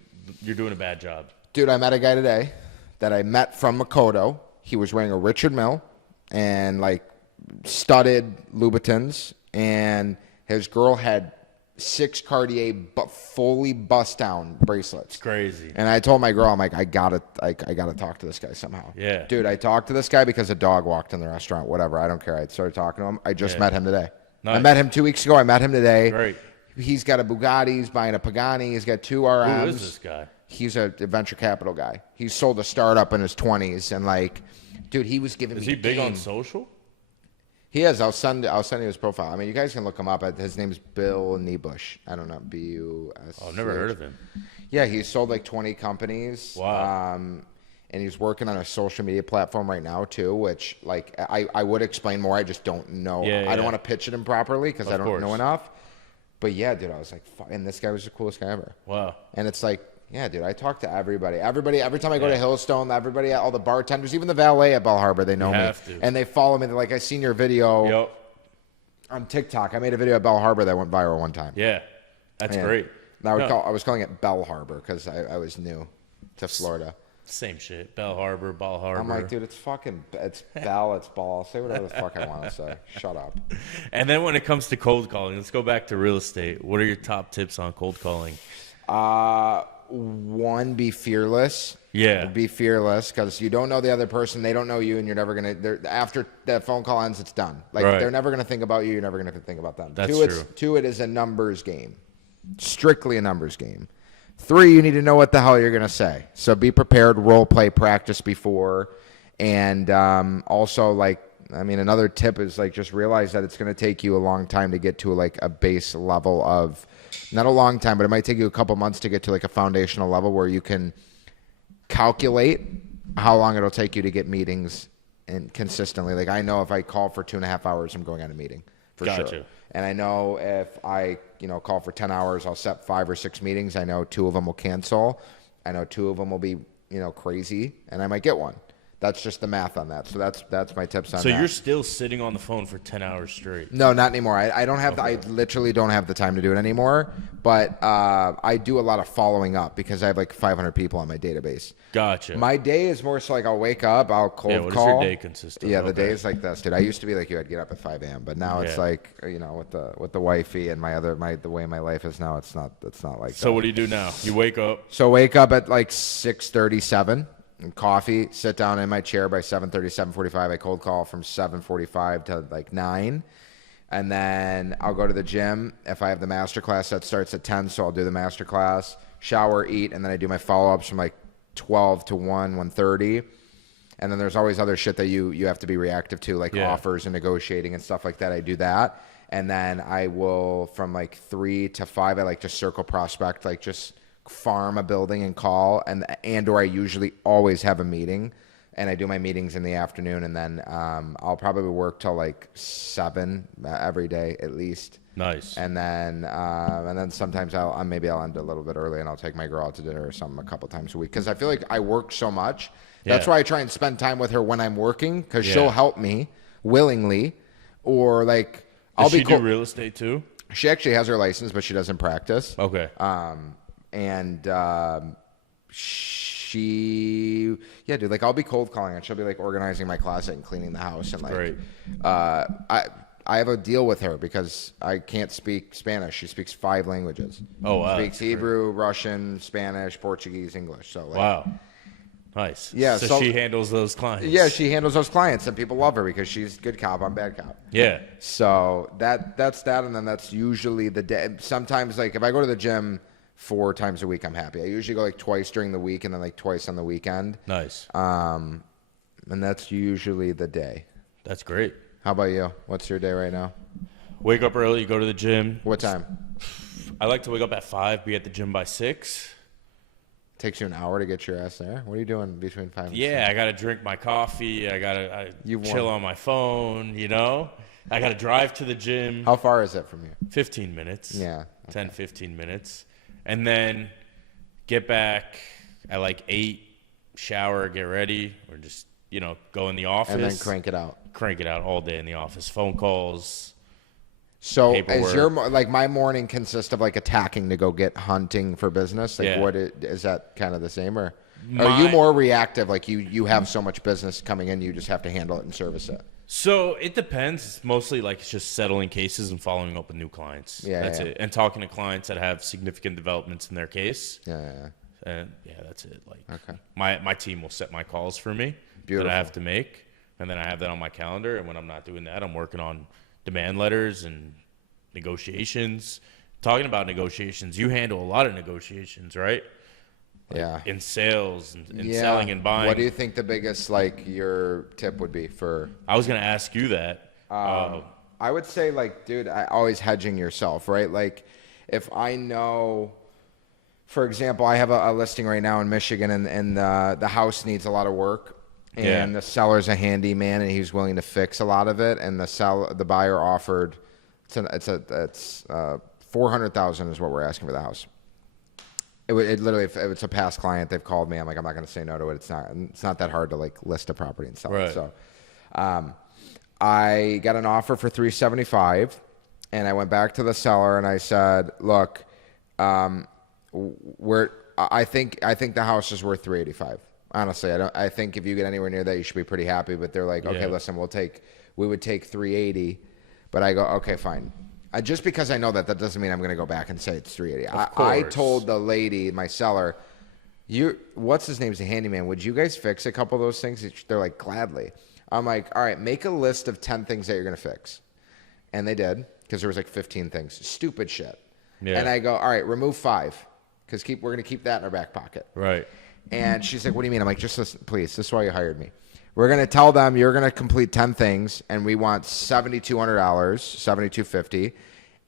a bad job. Dude, I met a guy today that I met from Makoto. He was wearing a Richard Mille and like studded Louboutins, and his girl had 6 Cartier fully bust down bracelets. It's crazy. And I told my girl, I'm like, I gotta talk to this guy somehow. Yeah. Dude, I talked to this guy because a dog walked in the restaurant. Whatever, I don't care. I started talking to him. I just met him today. Nice. I met him 2 weeks ago. I met him today. Great. He's got a Bugatti. He's buying a Pagani. He's got 2 RMs. Who is this guy? He's a venture capital guy. He sold a startup in his 20s, and like, dude, he was giving me. Is he big game. on social? He is. I'll send you his profile. I mean, you guys can look him up. His name's Bill Niebusch. I don't know. B-U-S. Oh, I've never heard of him. Yeah, he's sold like 20 companies. Wow. And he's working on a social media platform right now too, which like I would explain more. I just don't know. I don't want to pitch it in properly because I don't know enough. But yeah, dude, I was like, and this guy was the coolest guy ever. Wow. And it's like, yeah, dude, I talk to everybody. Every time I go to Hillstone, everybody, all the bartenders, even the valet at Bell Harbor, they know me. And they follow me. They're like, I seen your video on TikTok. I made a video at Bell Harbor that went viral one time. Yeah, that's great. I was calling it Bell Harbor because I was new to Florida. Same shit. Bell Harbor, Ball Harbor. I'm like, dude, it's Bell, it's Ball. Say whatever the fuck I want to say. Shut up. And then when it comes to cold calling, let's go back to real estate. What are your top tips on cold calling? One, be fearless. Yeah. Be fearless because you don't know the other person. They don't know you, and you're never going to. After that phone call ends, it's done. Like, they're never going to think about you. You're never going to think about them. That's true. Two, it is a numbers game. Strictly a numbers game. 3, you need to know what the hell you're going to say. So be prepared, role play, practice before. And also, like, I mean, another tip is, like, just realize that it's going to take you a long time to get to, like, a base level of, not a long time, but it might take you a couple months to get to, like, a foundational level where you can calculate how long it'll take you to get meetings and consistently. Like, I know if I call for 2.5 hours, I'm going on a meeting for sure. And I know if I, call for 10 hours, I'll set 5 or 6 meetings. I know 2 of them will cancel. I know 2 of them will be, crazy, and I might get one. That's just the math on that. So that's my tips on that. So you're still sitting on the phone for 10 hours straight? No, not anymore. I don't have I literally don't have the time to do it anymore. But I do a lot of following up because I have like 500 people on my database. Gotcha. My day is more so like I'll wake up, I'll cold call. What does your day consist of? Yeah, the day is like this, dude. I used to be like you. I'd get up at 5 a.m. But now it's like with the wifey and the way my life is now, it's not like. So what do you do now? You wake up. So wake up at like 6:37. And coffee, sit down in my chair by 7:30, 7:45. I cold call from 7:45 to like 9. And then I'll go to the gym. If I have the master class, that starts at 10, so I'll do the master class, shower, eat, and then I do my follow-ups from like 12 to 1:30. And then there's always other shit that you have to be reactive to, like offers and negotiating and stuff like that. I do that. And then I will, from like 3 to 5, I like to circle prospect, like just farm a building and call, or I usually always have a meeting, and I do my meetings in the afternoon, and then I'll probably work till like 7 every day at least. Nice. And then sometimes I'll end a little bit early, and I'll take my girl out to dinner or something a couple times a week because I feel like I work so much. That's why I try and spend time with her when I'm working because she'll help me willingly, or like Does she do real estate too? She actually has her license, but she doesn't practice. Okay. And she, dude, like I'll be cold calling and she'll be like organizing my closet and cleaning the house. And like, I have a deal with her because I can't speak Spanish. She speaks 5 languages. Oh, wow. She speaks Hebrew, Russian, Spanish, Portuguese, English. So like, wow. Nice. Yeah. So she handles those clients. Yeah, she handles those clients, and people love her because she's good cop, I'm bad cop. Yeah. So that's that, and then that's usually the day. Sometimes like if I go to the gym 4 times a week, I'm happy. I usually go like twice during the week and then like twice on the weekend. Nice. And that's usually the day. That's great. How about you? What's your day right now? Wake up early, go to the gym. What time? I like to wake up at 5, be at the gym by 6. Takes you an hour to get your ass there? What are you doing between 5 and 6? Yeah, I got to drink my coffee. I got to chill on my phone, I got to drive to the gym. How far is it from you? 15 minutes. Yeah. Okay. 10, 15 minutes. And then get back at like 8, shower, get ready, or just, go in the office. And then crank it out. Crank it out all day in the office. Phone calls. So paperwork. is your, like my morning consists of like attacking to go get hunting for business? Like is that kind of the same, or are you more reactive? Like you have so much business coming in, you just have to handle it and service it? So it depends. It's mostly like it's just settling cases and following up with new clients. Yeah, that's yeah. it. And talking to clients that have significant developments in their case. Yeah. And yeah, that's it. Like Okay. my team will set my calls for me Beautiful. that I have to make, and then I have that on my calendar. And when I'm not doing that, I'm working on demand letters and negotiations. Talking about negotiations, you handle a lot of negotiations, right? Yeah. In sales and selling and buying. What do you think the biggest, like, your tip would be for? I was going to ask you that. I would say, like, dude, always hedging yourself, right? Like, if I know, for example, I have a listing right now in Michigan, and the house needs a lot of work, and the seller's a handyman, and he's willing to fix a lot of it, and the buyer offered, it's $400,000 is what we're asking for the house. It literally, if it's a past client, they've called me. I'm like, I'm not going to say no to it. It's not that hard to like list a property and sell it. So, I got an offer for $375, and I went back to the seller and I said, look, I think the house is worth $385. Honestly, I think if you get anywhere near that, you should be pretty happy. But they're like, okay, listen, we would take $380, but I go, okay, fine. Just because I know that doesn't mean I'm going to go back and say it's $380. I told the lady, my seller, what's his name's the handyman. Would you guys fix a couple of those things? They're like, gladly. I'm like, all right, make a list of 10 things that you're going to fix. And they did, because there was like 15 things. Stupid shit. Yeah. And I go, all right, remove 5, because we're going to keep that in our back pocket. Right. And she's like, what do you mean? I'm like, just listen, please. This is why you hired me. We're going to tell them you're going to complete 10 things, and we want $7,200, $7,250.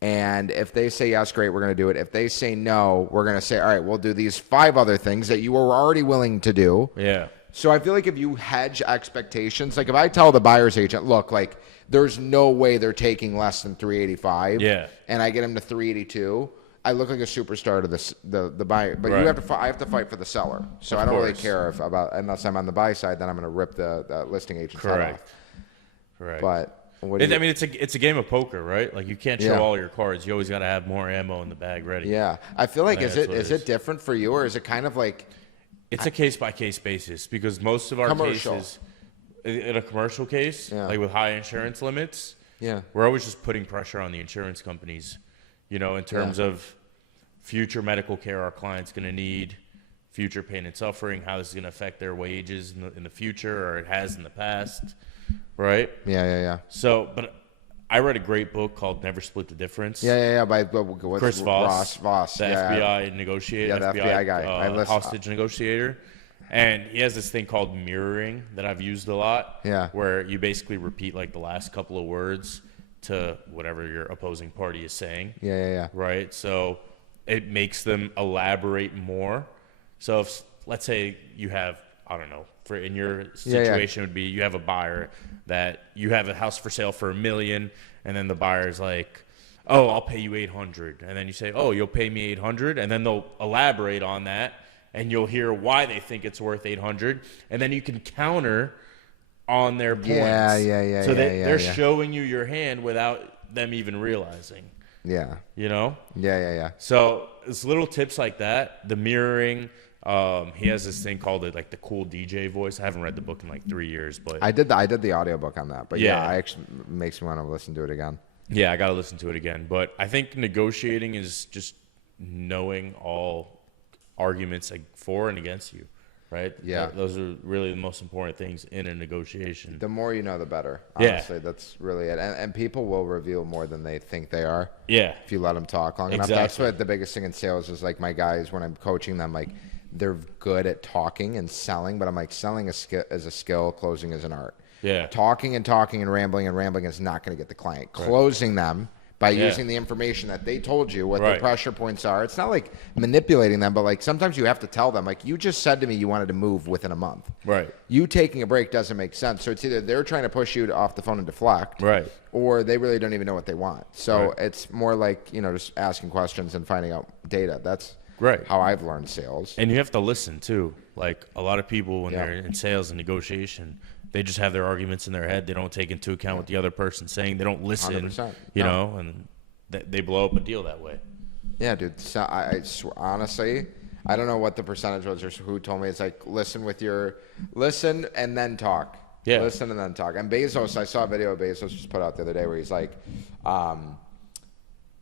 And if they say yes, great, we're going to do it. If they say no, we're going to say, all right, we'll do these 5 other things that you were already willing to do. Yeah. So I feel like if you hedge expectations, like if I tell the buyer's agent, look, like there's no way they're taking less than $385, and I get them to $382, I look like a superstar to the buyer. But I have to fight for the seller. So I don't really care about, unless I'm on the buy side, then I'm going to rip the listing agent's head off. Correct. But it's a game of poker, right? Like you can't show all your cards. You always got to have more ammo in the bag ready. Yeah. I feel like, is it different for you, or is it kind of like? It's a case-by-case basis, because most of our cases, in a commercial case, like with high insurance limits, we're always just putting pressure on the insurance companies, in terms of future medical care our client's going to need, future pain and suffering, how this is going to affect their wages in the future, or it has in the past, right? Yeah. So, but I read a great book called Never Split the Difference. Yeah. By Chris Voss, the FBI negotiator, the FBI guy, hostage negotiator, and he has this thing called mirroring that I've used a lot. Yeah. Where you basically repeat like the last couple of words to whatever your opposing party is saying. Yeah. Right. So it makes them elaborate more. So if, let's say you have, I don't know, in your situation would be you have a buyer that you have a house for sale for $1 million, and then the buyer's like, oh, I'll pay you $800, and then you say, oh, you'll pay me $800, and then they'll elaborate on that, and you'll hear why they think it's worth $800, and then you can counter on their points. Yeah. So they're showing you your hand without them even realizing. Yeah. Yeah. So it's little tips like that, the mirroring. He has this thing called it like the cool DJ voice. I haven't read the book in like 3 years, but I did the audiobook on that. But I actually makes me want to listen to it again. Yeah, I got to listen to it again. But I think negotiating is just knowing all arguments like for and against you, right? Yeah. Those are really the most important things in a negotiation. The more you know, the better. Honestly, that's really it. And people will reveal more than they think they are. Yeah. If you let them talk long enough. That's what the biggest thing in sales is. Like my guys, when I'm coaching them, like they're good at talking and selling, but I'm like, selling is a skill, closing is an art. Yeah. Talking and rambling is not going to get the client. Right. Closing them by using the information that they told you, what the pressure points are. It's not like manipulating them, but like sometimes you have to tell them, like, you just said to me you wanted to move within a month. Right. You taking a break doesn't make sense. So it's either they're trying to push you off the phone and deflect, right, or they really don't even know what they want. So it's more like, just asking questions and finding out data. That's how I've learned sales. And you have to listen too. Like a lot of people when they're in sales and negotiation, they just have their arguments in their head. They don't take into account what the other person's saying. They don't listen, 100%. And they blow up a deal that way. Yeah, dude. So honestly, I don't know what the percentage was or who told me. It's like listen and then talk. Yeah. Listen and then talk. And Bezos, I saw a video Bezos just put out the other day where he's like,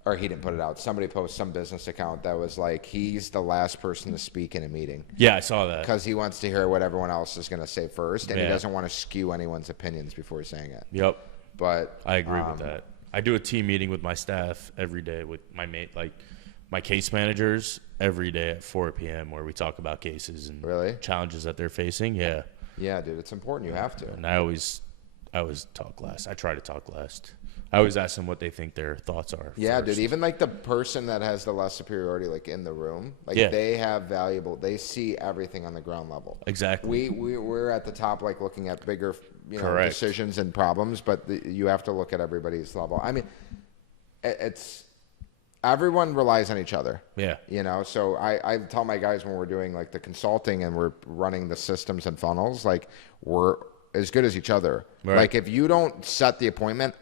or he didn't put it out. Somebody posted some business account that was like, he's the last person to speak in a meeting. Yeah, I saw that. Because he wants to hear what everyone else is going to say first, and Yeah. he doesn't want to skew anyone's opinions before saying it. Yep. But I agree with that. I do a team meeting with my staff every day with my my case managers every day at 4 p.m. where we talk about cases and challenges that they're facing. Yeah. Yeah, dude, it's important. You have to. And I always talk last. I try to talk last. I always ask them what they think their thoughts are. Yeah, first. dude. Even like the person that has the less superiority, like in the room, like they have valuable. They see everything on the ground level. Exactly. We're at the top, like looking at bigger, decisions and problems. But you have to look at everybody's level. I mean, it's everyone relies on each other. Yeah. So I tell my guys when we're doing like the consulting and we're running the systems and funnels, like we're as good as each other. Right. Like if you don't set the appointment,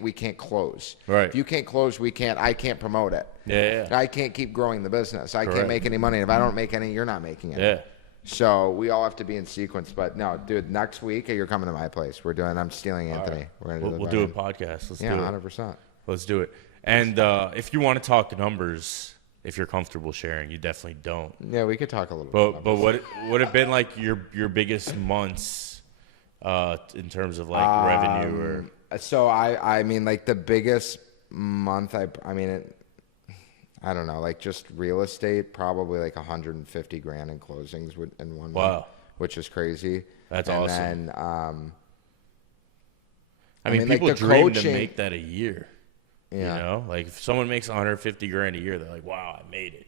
we can't close. Right. If you can't close, I can't promote it. Yeah. I can't keep growing the business. I can't make any money. If I don't make any, you're not making it. Yeah. So we all have to be in sequence. But no, dude, next week you're coming to my place. I'm stealing Anthony. Right. We're gonna We'll do a podcast. Let's do it. 100%. Let's do it. And if you want to talk numbers, if you're comfortable sharing, you definitely don't. Yeah, we could talk a little bit. But what would have been like your biggest months in terms of like revenue or? So I mean like the biggest month I don't know, like just real estate, probably like 150 grand in closings in one month, which is crazy. That's and awesome. Then, I mean people like dream to make that a year. Yeah. Like if someone makes 150 grand a year, they're like, wow, I made it,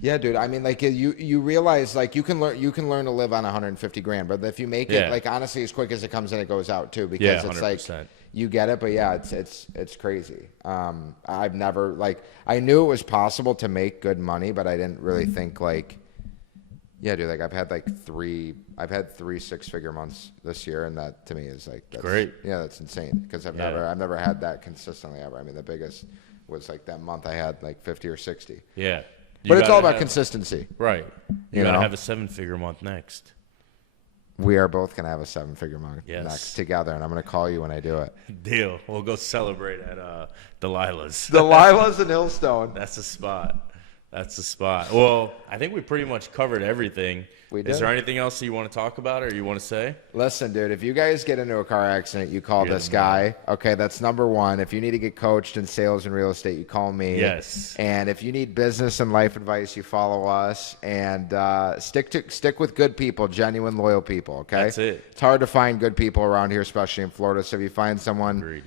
Yeah, dude. I mean, like you realize like you can learn to live on 150 grand, but if you make it like honestly as quick as it comes in, it goes out too, because it's 100%. Like you get it, but yeah, it's crazy. I've never I knew it was possible to make good money, but I didn't really think like, yeah, dude. Like I've had 3 6-figure months this year, and that to me is that's great. Yeah, that's insane because I've never had that consistently ever. I mean, the biggest was like that month I had like 50 or 60. Yeah. But it's all about consistency. Right. You got to have a 7-figure month next. We are both going to have a 7-figure month next together, and I'm going to call you when I do it. Deal. We'll go celebrate at Delilah's. Delilah's in Hillstone. That's the spot. Well, I think we pretty much covered everything. We did. Is there anything else that you want to talk about or you want to say? Listen, dude, if you guys get into a car accident, you call this guy. Okay, that's number one. If you need to get coached in sales and real estate, you call me. Yes. And if you need business and life advice, you follow us. And stick with good people, genuine, loyal people, okay? That's it. It's hard to find good people around here, especially in Florida. So if you find someone, Agreed.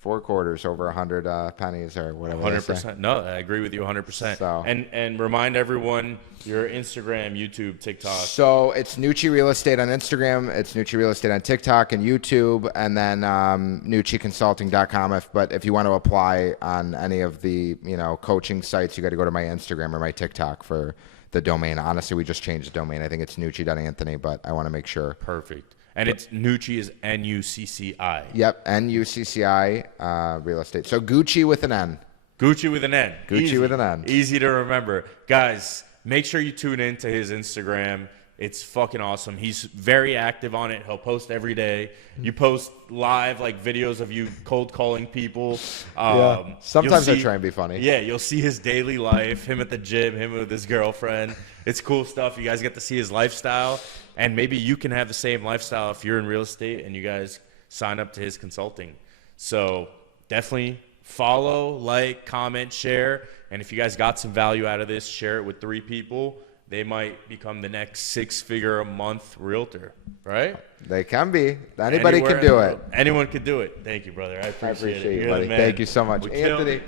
4 quarters over 100 pennies or whatever. 100%. No, I agree with you 100%. So. And remind everyone your Instagram, YouTube, TikTok. So it's Nucci Real Estate on Instagram. It's Nucci Real Estate on TikTok and YouTube, and then NucciConsulting.com. But if you want to apply on any of the coaching sites, you got to go to my Instagram or my TikTok for the domain. Honestly, we just changed the domain. I think it's Nucci.Anthony, but I want to make sure. Perfect. And it's Nucci is Nucci. Yep, Nucci Real Estate. So Gucci with an N. Gucci with an N. Gucci with an N. Easy to remember. Guys, make sure you tune in to his Instagram. It's fucking awesome. He's very active on it. He'll post every day. You post live videos of you cold calling people. Sometimes I try and be funny. Yeah, you'll see his daily life, him at the gym, him with his girlfriend. It's cool stuff. You guys get to see his lifestyle. And maybe you can have the same lifestyle if you're in real estate and you guys sign up to his consulting. So definitely follow, comment, share. And if you guys got some value out of this, share it with 3 people. They might become the next 6-figure a month realtor, right? They can be. Anybody can do it. Anyone can do it. Thank you, brother. I appreciate it. You, buddy. Thank you so much. Anthony.